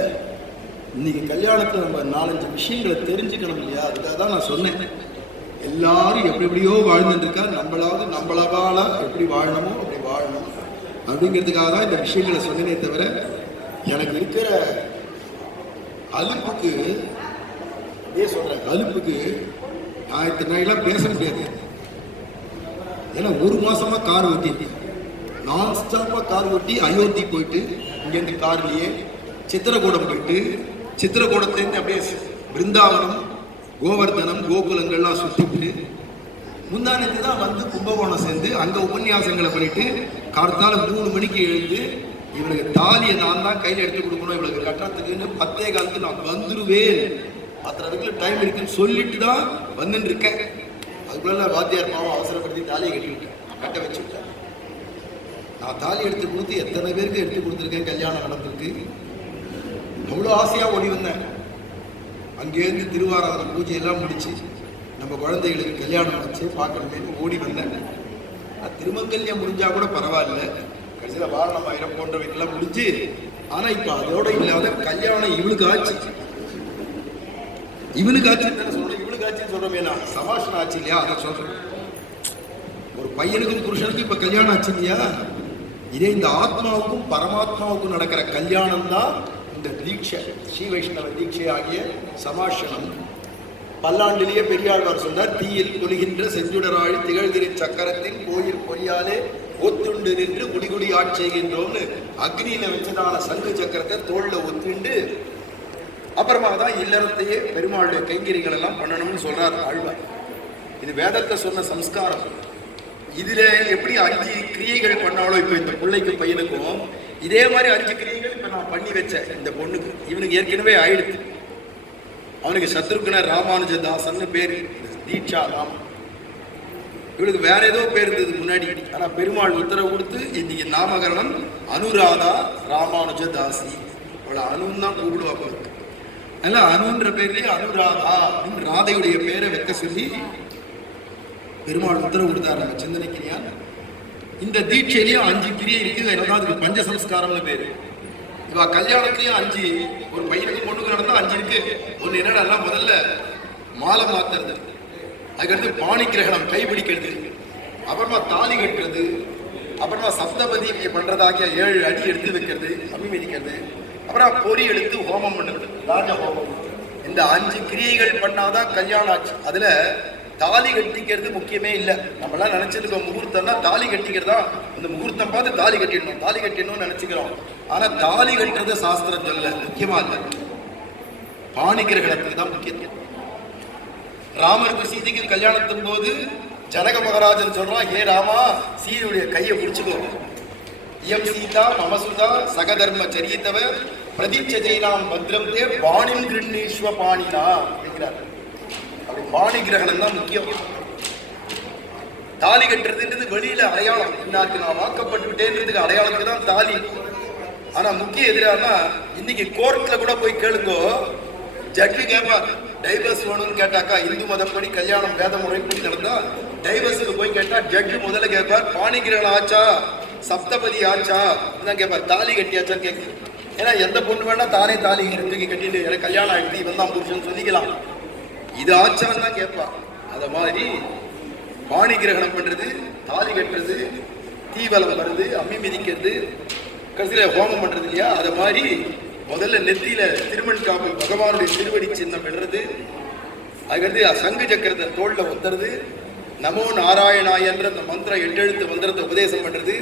இன்னைக்கு கல்யாணத்துல நம்ம 4-5 விஷயங்களை தெரிஞ்சுக்கணும் இல்லையா? அதுக்காக தான் நான் சொன்னேன். எல்லாரும் எப்படியோ வாழ்ந்துட்டு இருக்கா. நம்மளாவது நம்மளவால எப்படி வாழணுமோ அப்படி வாழணும் அப்படிங்கிறதுக்காக தான் இந்த விஷயங்களை சொன்னேனே தவிர எனக்கு இருக்கிற அலுப்புக்கு சொல்றேன். அலுப்புக்கு நான் இத்தனை பேச முடியாது. ஏன்னா 1 மாசமா கார் ஓட்டி நான் ஸ்டாப்பா கார் ஓட்டி அயோத்தி போயிட்டு இங்கேருந்து கார்லயே சித்திரக்கூடம் போயிட்டு சித்திரக்கூடத்துலேருந்து அப்படியே பிருந்தாவனம் கோவர்தனம் கோகுலங்கள்லாம் சுற்றிவிட்டு முந்தானத்து தான் வந்து கும்பகோணம் சேர்ந்து அங்கே உபன்யாசங்களை பண்ணிட்டு காலத்தால் 3 மணிக்கு எழுந்து இவனுக்கு தாலியை நான் தான் கையில் எடுத்து கொடுக்கணும் இவளுக்கு கட்டுறதுக்குன்னு 10:15 நான் வந்துடுவேன். 10:30 டைம் இருக்குன்னு சொல்லிட்டு தான் வந்துட்டு இருக்கேன். அதுக்குள்ள வாத்தியார் பாவம் அவசரப்படுத்தி தாலியை கட்டிவிட்டேன், கட்ட வச்சுவிட்டேன். நான் தாலி எடுத்து கொடுத்து எத்தனை பேருக்கு எடுத்து கொடுத்துருக்கேன், கல்யாணம் நடந்திருக்கு. அவ்வளோ ஆசையாக ஓடி வந்தேன். அங்கேருந்து திருவாராதன பூஜையெல்லாம் முடிச்சு நம்ம குழந்தைகளுக்கு கல்யாணம் வச்சு பார்க்கணுமேனு ஓடி வந்தேன். திருமங்கல்யம் முடிஞ்சா கூட பரவாயில்ல, கடைசியில் வாரணமாயிரம் போன்றவைக்கெல்லாம் முடிஞ்சு. ஆனால் இப்போ அதோட இல்லாத கல்யாணம் இவனுக்கு ஆச்சு. இவனுக்கு ஆச்சுன்னு சொல்றேன், இவனுக்கு ஆச்சுன்னு சொல்றோமே, நான் சபாஷன் ஆச்சு இல்லையா, அதை சொல்றேன். ஒரு பையனுக்கும் புருஷனுக்கும் இப்ப கல்யாணம் ஆச்சு இல்லையா, இதே இந்த ஆத்மாவுக்கும் பரமாத்மாவுக்கும் நடக்கிற கல்யாணம் தான் இந்த தீட்சை, ஸ்ரீ வைஷ்ணவ தீட்சை ஆகிய சமாஷனம். பல்லாண்டிலேயே பெரியாழ்வார் சொன்னார், தீயில் கொலுகின்ற செஞ்சுடராழி திகழ்திரு சக்கரத்தின் கோயில் பொறியாலே ஒத்துண்டு நின்று குடிகுடி ஆட்செய்கின்றோம்னு அக்னியில வச்சதான சங்கு சக்கரத்தை தோல்ல ஒத்துண்டு அப்புறமா தான் இல்லறத்தையே பெருமாளுடைய கைங்கரிகள் எல்லாம் பண்ணணும்னு சொல்றார் ஆழ்வார். இது வேதத்தை சொன்ன சம்ஸ்காரம். இதுல எப்படி 5 கிரியைகள் பண்ணாலும் இப்ப இந்த பிள்ளைக்கு பையனுக்கும் இதே மாதிரி 5 கிரியைகள் இப்ப நான் பண்ணி வச்சேன். இந்த பொண்ணுக்கு இவனுக்கு ஏற்கனவே ஆயிடுச்சு. அவனுக்கு சத்ருக்ன ராமானுஜதாசன் பேரு, தீட்சா ராம். இவளுக்கு வேற ஏதோ பேர் இருந்தது முன்னாடி. ஆனா பெருமாள் உத்தரவு கொடுத்து இன்னைக்கு நாமகரணம் அனுராதா ராமானுஜதாசி. அவளை அனுன்னு தான் கூப்பிடுவாங்க. அதனால அனுன்ற பேர்லயே அனுராதா அப்படின்னு ராதையுடைய பேரை வைக்க சொல்லி பெருமாள் உத்தரவு கொடுத்தாரு. நம்ம சிந்தனைக்கிறியா இந்த தீட்சையிலேயும் 5 கிரியை இருக்கு. அதனால அதுக்கு பஞ்சசம்ஸ்காரம்னு பேரு. இவ கல்யாணத்திலயும் 5, ஒரு பையனுக்கு பொண்ணுக்கு நடந்தா 5 இருக்கு. ஒண்ணு என்னடா, முதல்ல மாலை மாத்துறது, அதுக்கடுத்து பாணி கிரகணம் கைப்பிடிக்கிறது, அப்புறமா தாலி கட்டுறது, அப்புறமா சப்தபதி பண்றதாகிய 7 அடி எடுத்து வைக்கிறது, அம்மி மிதிக்கிறது, அப்புறம் பொறி எடுத்து ஹோமம் பண்ணுறது, ராஜ ஹோமம். இந்த 5 கிரியைகள் பண்ணாதான் கல்யாணம் ஆச்சு. அதுல தாலி கட்டிக்கிறது முக்கியமே இல்லை. நம்மளாம் நினைச்சிருக்கோம் முகூர்த்தம்னா தாலி கட்டிக்கிறதா, இந்த முகூர்த்தம் பார்த்து தாலி கட்டிடணும், தாலி கட்டிடணும்னு நினைச்சுக்கிறோம். ஆனா தாலி கட்டுறது சாஸ்திரம் சொல்லல, முக்கியமா இல்லை, பாணி கிரகணத்துக்கு தான் முக்கியம். ராமருக்கு சீதைக்கு கல்யாணத்தின் போது ஜனக மகாராஜன் சொல்றான், ஏ ராமா, சீதையுடைய கையை பிடிச்சுக்கோ, இயம் சீதா மமசுதா சகதர்ம சரியத்தவ பிரதிச்சஜைனாம் பத்ரம் தே பாணிம் கிருண்ணீஸ்வ பாணினா அப்படிங்கிறார். அப்படி பாணி கிரகணம் தான் முக்கியம். தாலி கட்டுறதுன்றது வெளியில அடையாளம், இன்னாருக்கு நான் வாக்கப்பட்டுவிட்டேன்றதுக்கு அடையாளத்துக்கு தான் தாலி. ஆனா முக்கிய எதிரானா இன்னைக்கு கோர்ட்ல கூட போய் கேளுங்கோ, ஜட்ஜு கேட்பார் டைவர்ஸ் வேணும்னு கேட்டாக்கா, இந்து மதப்படி கல்யாணம் வேத முறைப்படி நடந்தா டைவர்ஸுக்கு போய் கேட்டா ஜட்ஜு முதல்ல கேட்பார், பாணி கிரகணம் ஆச்சா, சப்தபதி ஆச்சா தான் கேட்பார், தாலி கட்டியாச்சான்னு கேட்குது. ஏன்னா எந்த பொண்ணு வேணா தானே தாலி தூக்கி கட்டிட்டு எனக்கு கல்யாணம் ஆகிட்டு இவன் தான் புருஷன் சொல்லிக்கலாம், இது ஆச்சான்னு தான் கேட்பான். அத மாதிரி பாணி கிரகணம் பண்றது, தாலி கட்டுறது, தீவலம் வருது, அம்மி மிதிக்கிறது, கடைசியில ஹோமம் பண்றது இல்லையா, அத மாதிரி முதல்ல நெத்தியில திருமண் காப்பு பகவானுடைய திருவடி சின்னம் விடுறது, அதுக்கடுத்து சங்கு சக்கரத்தை தோல்ல ஒத்துறது, நமோ நாராயணாயன்ற அந்த மந்திரம் 8 எழுத்து மந்திரத்தை உபதேசம் பண்றது,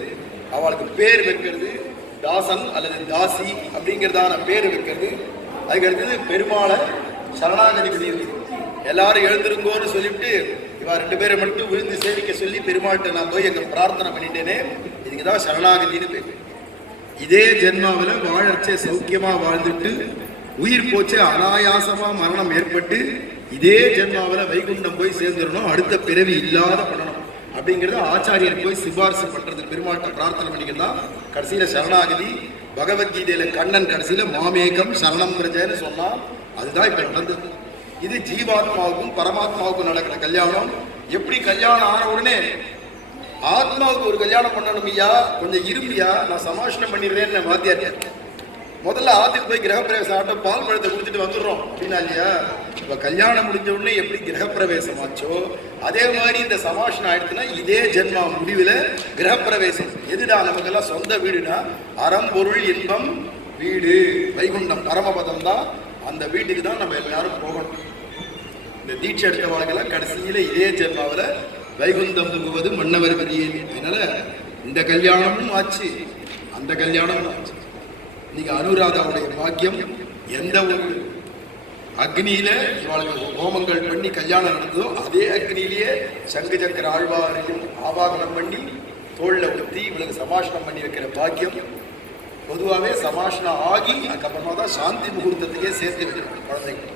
அவளுக்கு பேர் வைக்கிறது, தாசன் அல்லது தாசி அப்படிங்கிறதான பேர் வைக்கிறது, அதுக்கடுத்தது பெருமாளை சரணாகதி பண்ணிடுது. எல்லாரும் எழுந்திருங்கோன்னு சொல்லிவிட்டு இவா 2 பேரை மட்டும் விழுந்து சேவிக்க சொல்லி பெருமாள்கிட்ட நான் போய் எங்க பிரார்த்தனை பண்ணிட்டேனே, இதுக்குதான் சரணாகதின்னு பேர். இதே ஜென்மாவில் வாழச்சே சௌக்கியமா வாழ்ந்துட்டு உயிர் போச்சு அனாயாசமா மரணம் ஏற்பட்டு இதே ஜென்மாவில் வைகுண்டம் போய் சேர்ந்துடணும், அடுத்த பிறவி இல்லாத பண்ணணும் அப்படிங்கிறது ஆச்சாரியர் போய் சிபாரிசு பண்றது, பெருமாள்கிட்ட பிரார்த்தனை பண்ணிக்கிறதா கடைசியில சரணாகதி. பகவத்கீதையில கண்ணன் கடைசியில மாமேகம் சரணம் பிரஜன்னு சொன்னா அதுதான் இப்ப நடந்தது. இது ஜீவாத்மாவுக்கும் பரமாத்மாவுக்கும் நடக்கிற கல்யாணம். எப்படி கல்யாணம் ஆன உடனே ஆத்மாவுக்கு ஒரு கல்யாணம் பண்ணணும், ஐயா கொஞ்சம் இரும்பியா நான் சமாஷனம் பண்ணிடுறேன்னு வாத்தியார் முதல்ல ஆத்துக்கு போய் கிரகப்பிரவேசம் ஆட்டம் பால் பழத்தை கொடுத்துட்டு வந்துடுறோம் அப்படின்னா இல்லையா. இப்ப கல்யாணம் முடிஞ்ச உடனே எப்படி கிரகப்பிரவேசம் ஆச்சோ அதே மாதிரி இந்த சமாஷனம் ஆயிடுச்சுன்னா இதே ஜென்மா முடிவில் கிரகப்பிரவேசம். எதுடா நமக்கெல்லாம் சொந்த வீடுனா அறம் பொருள் இன்பம் வீடு வைகுண்டம் பரமபதம் தான், அந்த வீட்டுக்கு தான் நம்ம எல்லாரும் போகணும். இந்த தீட்சை எடுத்தவர்களெல்லாம் கடைசியில இதே ஜென்மாவில் வைகுந்தம் புகுவது மன்னவர் விதியே. அதனால இந்த கல்யாணமும் ஆச்சு, அந்த கல்யாணமும் ஆச்சு. இன்னைக்கு அனுராதாவுடைய பாக்கியம் எந்த ஒரு அக்னியில இவளுக்கு ஹோமங்கள் பண்ணி கல்யாணம் நடந்ததோ அதே அக்னியிலேயே சங்கு சக்கர ஆழ்வாரையும் ஆவாகனம் பண்ணி தோல்ல ஊற்றி இவளுக்கு சமாஷனம் பண்ணி வைக்கிற பாக்கியம். பொதுவாகவே சமாஷனம் ஆகி அதுக்கப்புறமா தான் சாந்தி முகூர்த்தத்துக்கே சேர்த்து வைக்கிறாங்க குழந்தைங்க.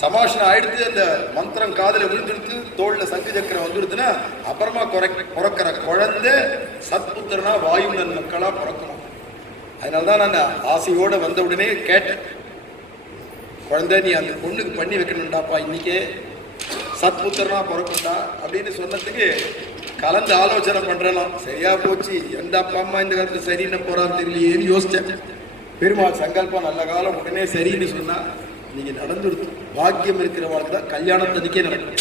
சமாஷனம் ஆயிடுத்து, அந்த மந்திரம் காதுல விழுந்துடுத்து, தோல்ல சங்கு சக்கரம் வந்துடுதுன்னா அப்புறமா பிறக்கிற குழந்தை சத்புத்திரனா வாயுநன் மக்களா பிறக்கணும். அதனால்தான் நான் ஆசையோட வந்த உடனே கேட்டேன், குழந்தை நீ அந்த பொண்ணுக்கு பண்ணி வைக்கணும்டாப்பா, இன்னைக்கே சத்புத்திரனா பிறக்கும்டா அப்படின்னு சொன்னதுக்கு கலந்து ஆலோசனை பண்றேனா. சரியா போச்சு, எந்த அப்பா அம்மா இந்த காலத்துல சரின்னு போறான்னு தெரியலையேன்னு யோசிச்சேன். பெருமாள் சங்கல்பம் நல்ல காலம், உடனே சரின்னு சொன்னா நீங்க நடந்துடுது. பாக்கியம் இருக்கிறவங்களுக்கு தான் கல்யாணத்தன்னைக்கே நடக்கும்.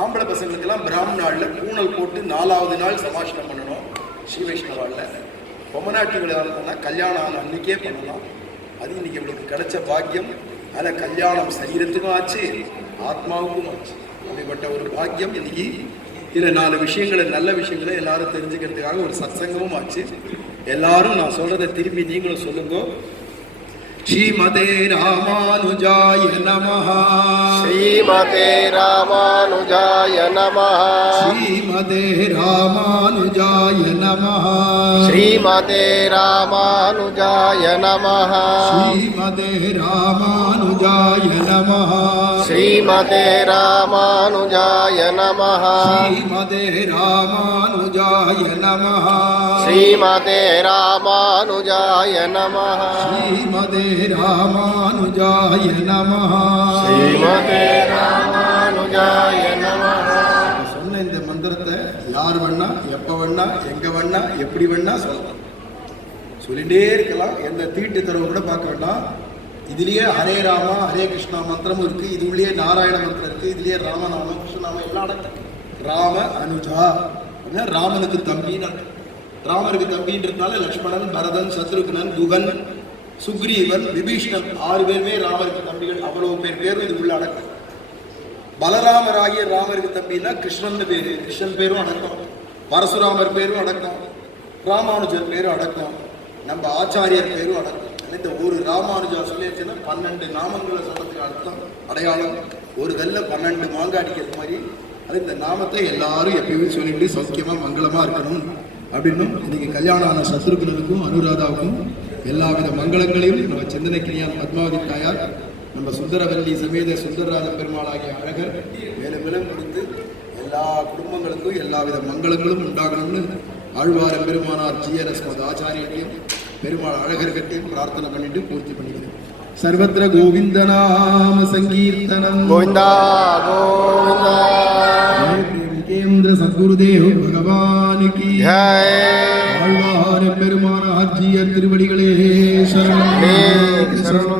ஆம்பளை பசங்களுக்கெல்லாம் பிராமண நாள்ல பூனல் போட்டு 4வது நாள் சமாஷனம் பண்ணணும். ஸ்ரீ வைஷ்ணவாள்ல பொம்மநாட்டி விளையாடுறதுனா கல்யாணம் ஆன அன்னைக்கே பண்ணலாம். அது இன்னைக்கு இவளுக்கு கிடைச்ச பாக்கியம். அதில் கல்யாணம் சரீரத்துக்கும் ஆச்சு, ஆத்மாவுக்கும் ஆச்சு. அப்படிப்பட்ட ஒரு பாக்கியம் இன்னைக்கு. இதில் 4 விஷயங்களை, நல்ல விஷயங்களை எல்லாரும் தெரிஞ்சுக்கிறதுக்காக ஒரு சத்சங்கமும் ஆச்சு. எல்லாரும் நான் சொல்றதை திரும்பி நீங்களும் சொல்லுங்க. ஸ்ரீமதே ராமானுஜாய நமஹ. ஸ்ரீமதே ராமானுஜாய நமஹ. ஸ்ரீமதே ராமானுஜாய நமஹ. ஸ்ரீமதே ராமானுஜாய நமஹ. ஸ்ரீமதே ராமானுஜாய நமஹ. ஸ்ரீமதே ராமானுஜாய நமஹ. ஸ்ரீமதே ராமானுஜாய நமஹ. ஸ்ரீமதே ராமானுஜாய நமஹ. ஸ்ரீமதே ராமானுஜாய நமஹ. ஸ்ரீமதே ராமானுஜாய நமஹ. சொன்ன இந்த மந்திரத்தை யார் வேணா, எப்ப வேணா, எங்க வேணா, எப்படி வேணா சொல்லலாம். சொல்லிட்டே இருக்கலாம். எந்த தீட்டு தரவு கூட பார்க்க வேண்டாம். இதுலயே ஹரே ராமா ஹரே கிருஷ்ணா மந்திரமும் இருக்கு, இதுலயே நாராயண மந்திரம் இருக்கு, இதுலயே ராமநாமம் கிருஷ்ணநாமம் எல்லாம் அடக்கம். ராம அனுஜா அப்படின்னா ராமனுக்கு தம்பின்னு அர்த்தம். ராமருக்கு தம்பின்றதுனால லக்ஷ்மணன், பரதன், சத்ருகுணன், குகன், சுக்ரீவன், விபீஷணன் 6 பேருமே ராமருக்கு தம்பிகள். அவ்வளவு பேரும் இதுக்குள்ள அடக்கம். பலராமராகிய ராமருக்கு தம்பின்னா கிருஷ்ணன் பேரு, கிருஷ்ணன் பேரும் அடக்கம். பரசுராமர் பேரும் அடக்கம். ராமானுஜர் பேரும் அடக்கம். நம்ம ஆச்சாரியர் பேரும் அடக்கம். இந்த ஒரு ராமானுஜா சொல்லியாச்சுன்னா 12 நாமங்களை சொல்றதுக்கு அர்த்தம், அடையாளம். ஒரு கல்ல 12 மாங்காய் அடிக்கிற மாதிரி. அது இந்த நாமத்தை எல்லாரும் எப்பயுமே சொல்லிட்டு சௌக்கியமா மங்களமா இருக்கணும் அப்படின்னும். இன்னைக்கு கல்யாணம் ஆன சத்ருகுணனுக்கும் அனுராதாவுக்கும் எல்லாவித மங்களங்களையும் நம்ம சிந்தனைக்கிரியான் பத்மாவதி தாயார், நம்ம சுந்தரவல்லி சமேத சுந்தரராஜ பெருமாள் ஆகிய அழகர் மேலும் மேலும் கொடுத்து எல்லா குடும்பங்களுக்கும் எல்லாவித மங்களங்களும் உண்டாகணும்னு ஆழ்வாரம் பெருமானார் ஜிஆர்எஸ் ஆச்சாரியத்தையும் பெருமாள் அழகர்கிட்டையும் பிரார்த்தனை பண்ணிட்டு பூர்த்தி பண்ணிக்கிறேன். सर्वत्र गोविंद नाम संकीर्तनम गोविंदा गोविंदा। केंद्र सद्गुरुदेव भगवान की जय। ஆழ்வார் பெருமானார் ஜியர் திருவடிகளே சரணம்.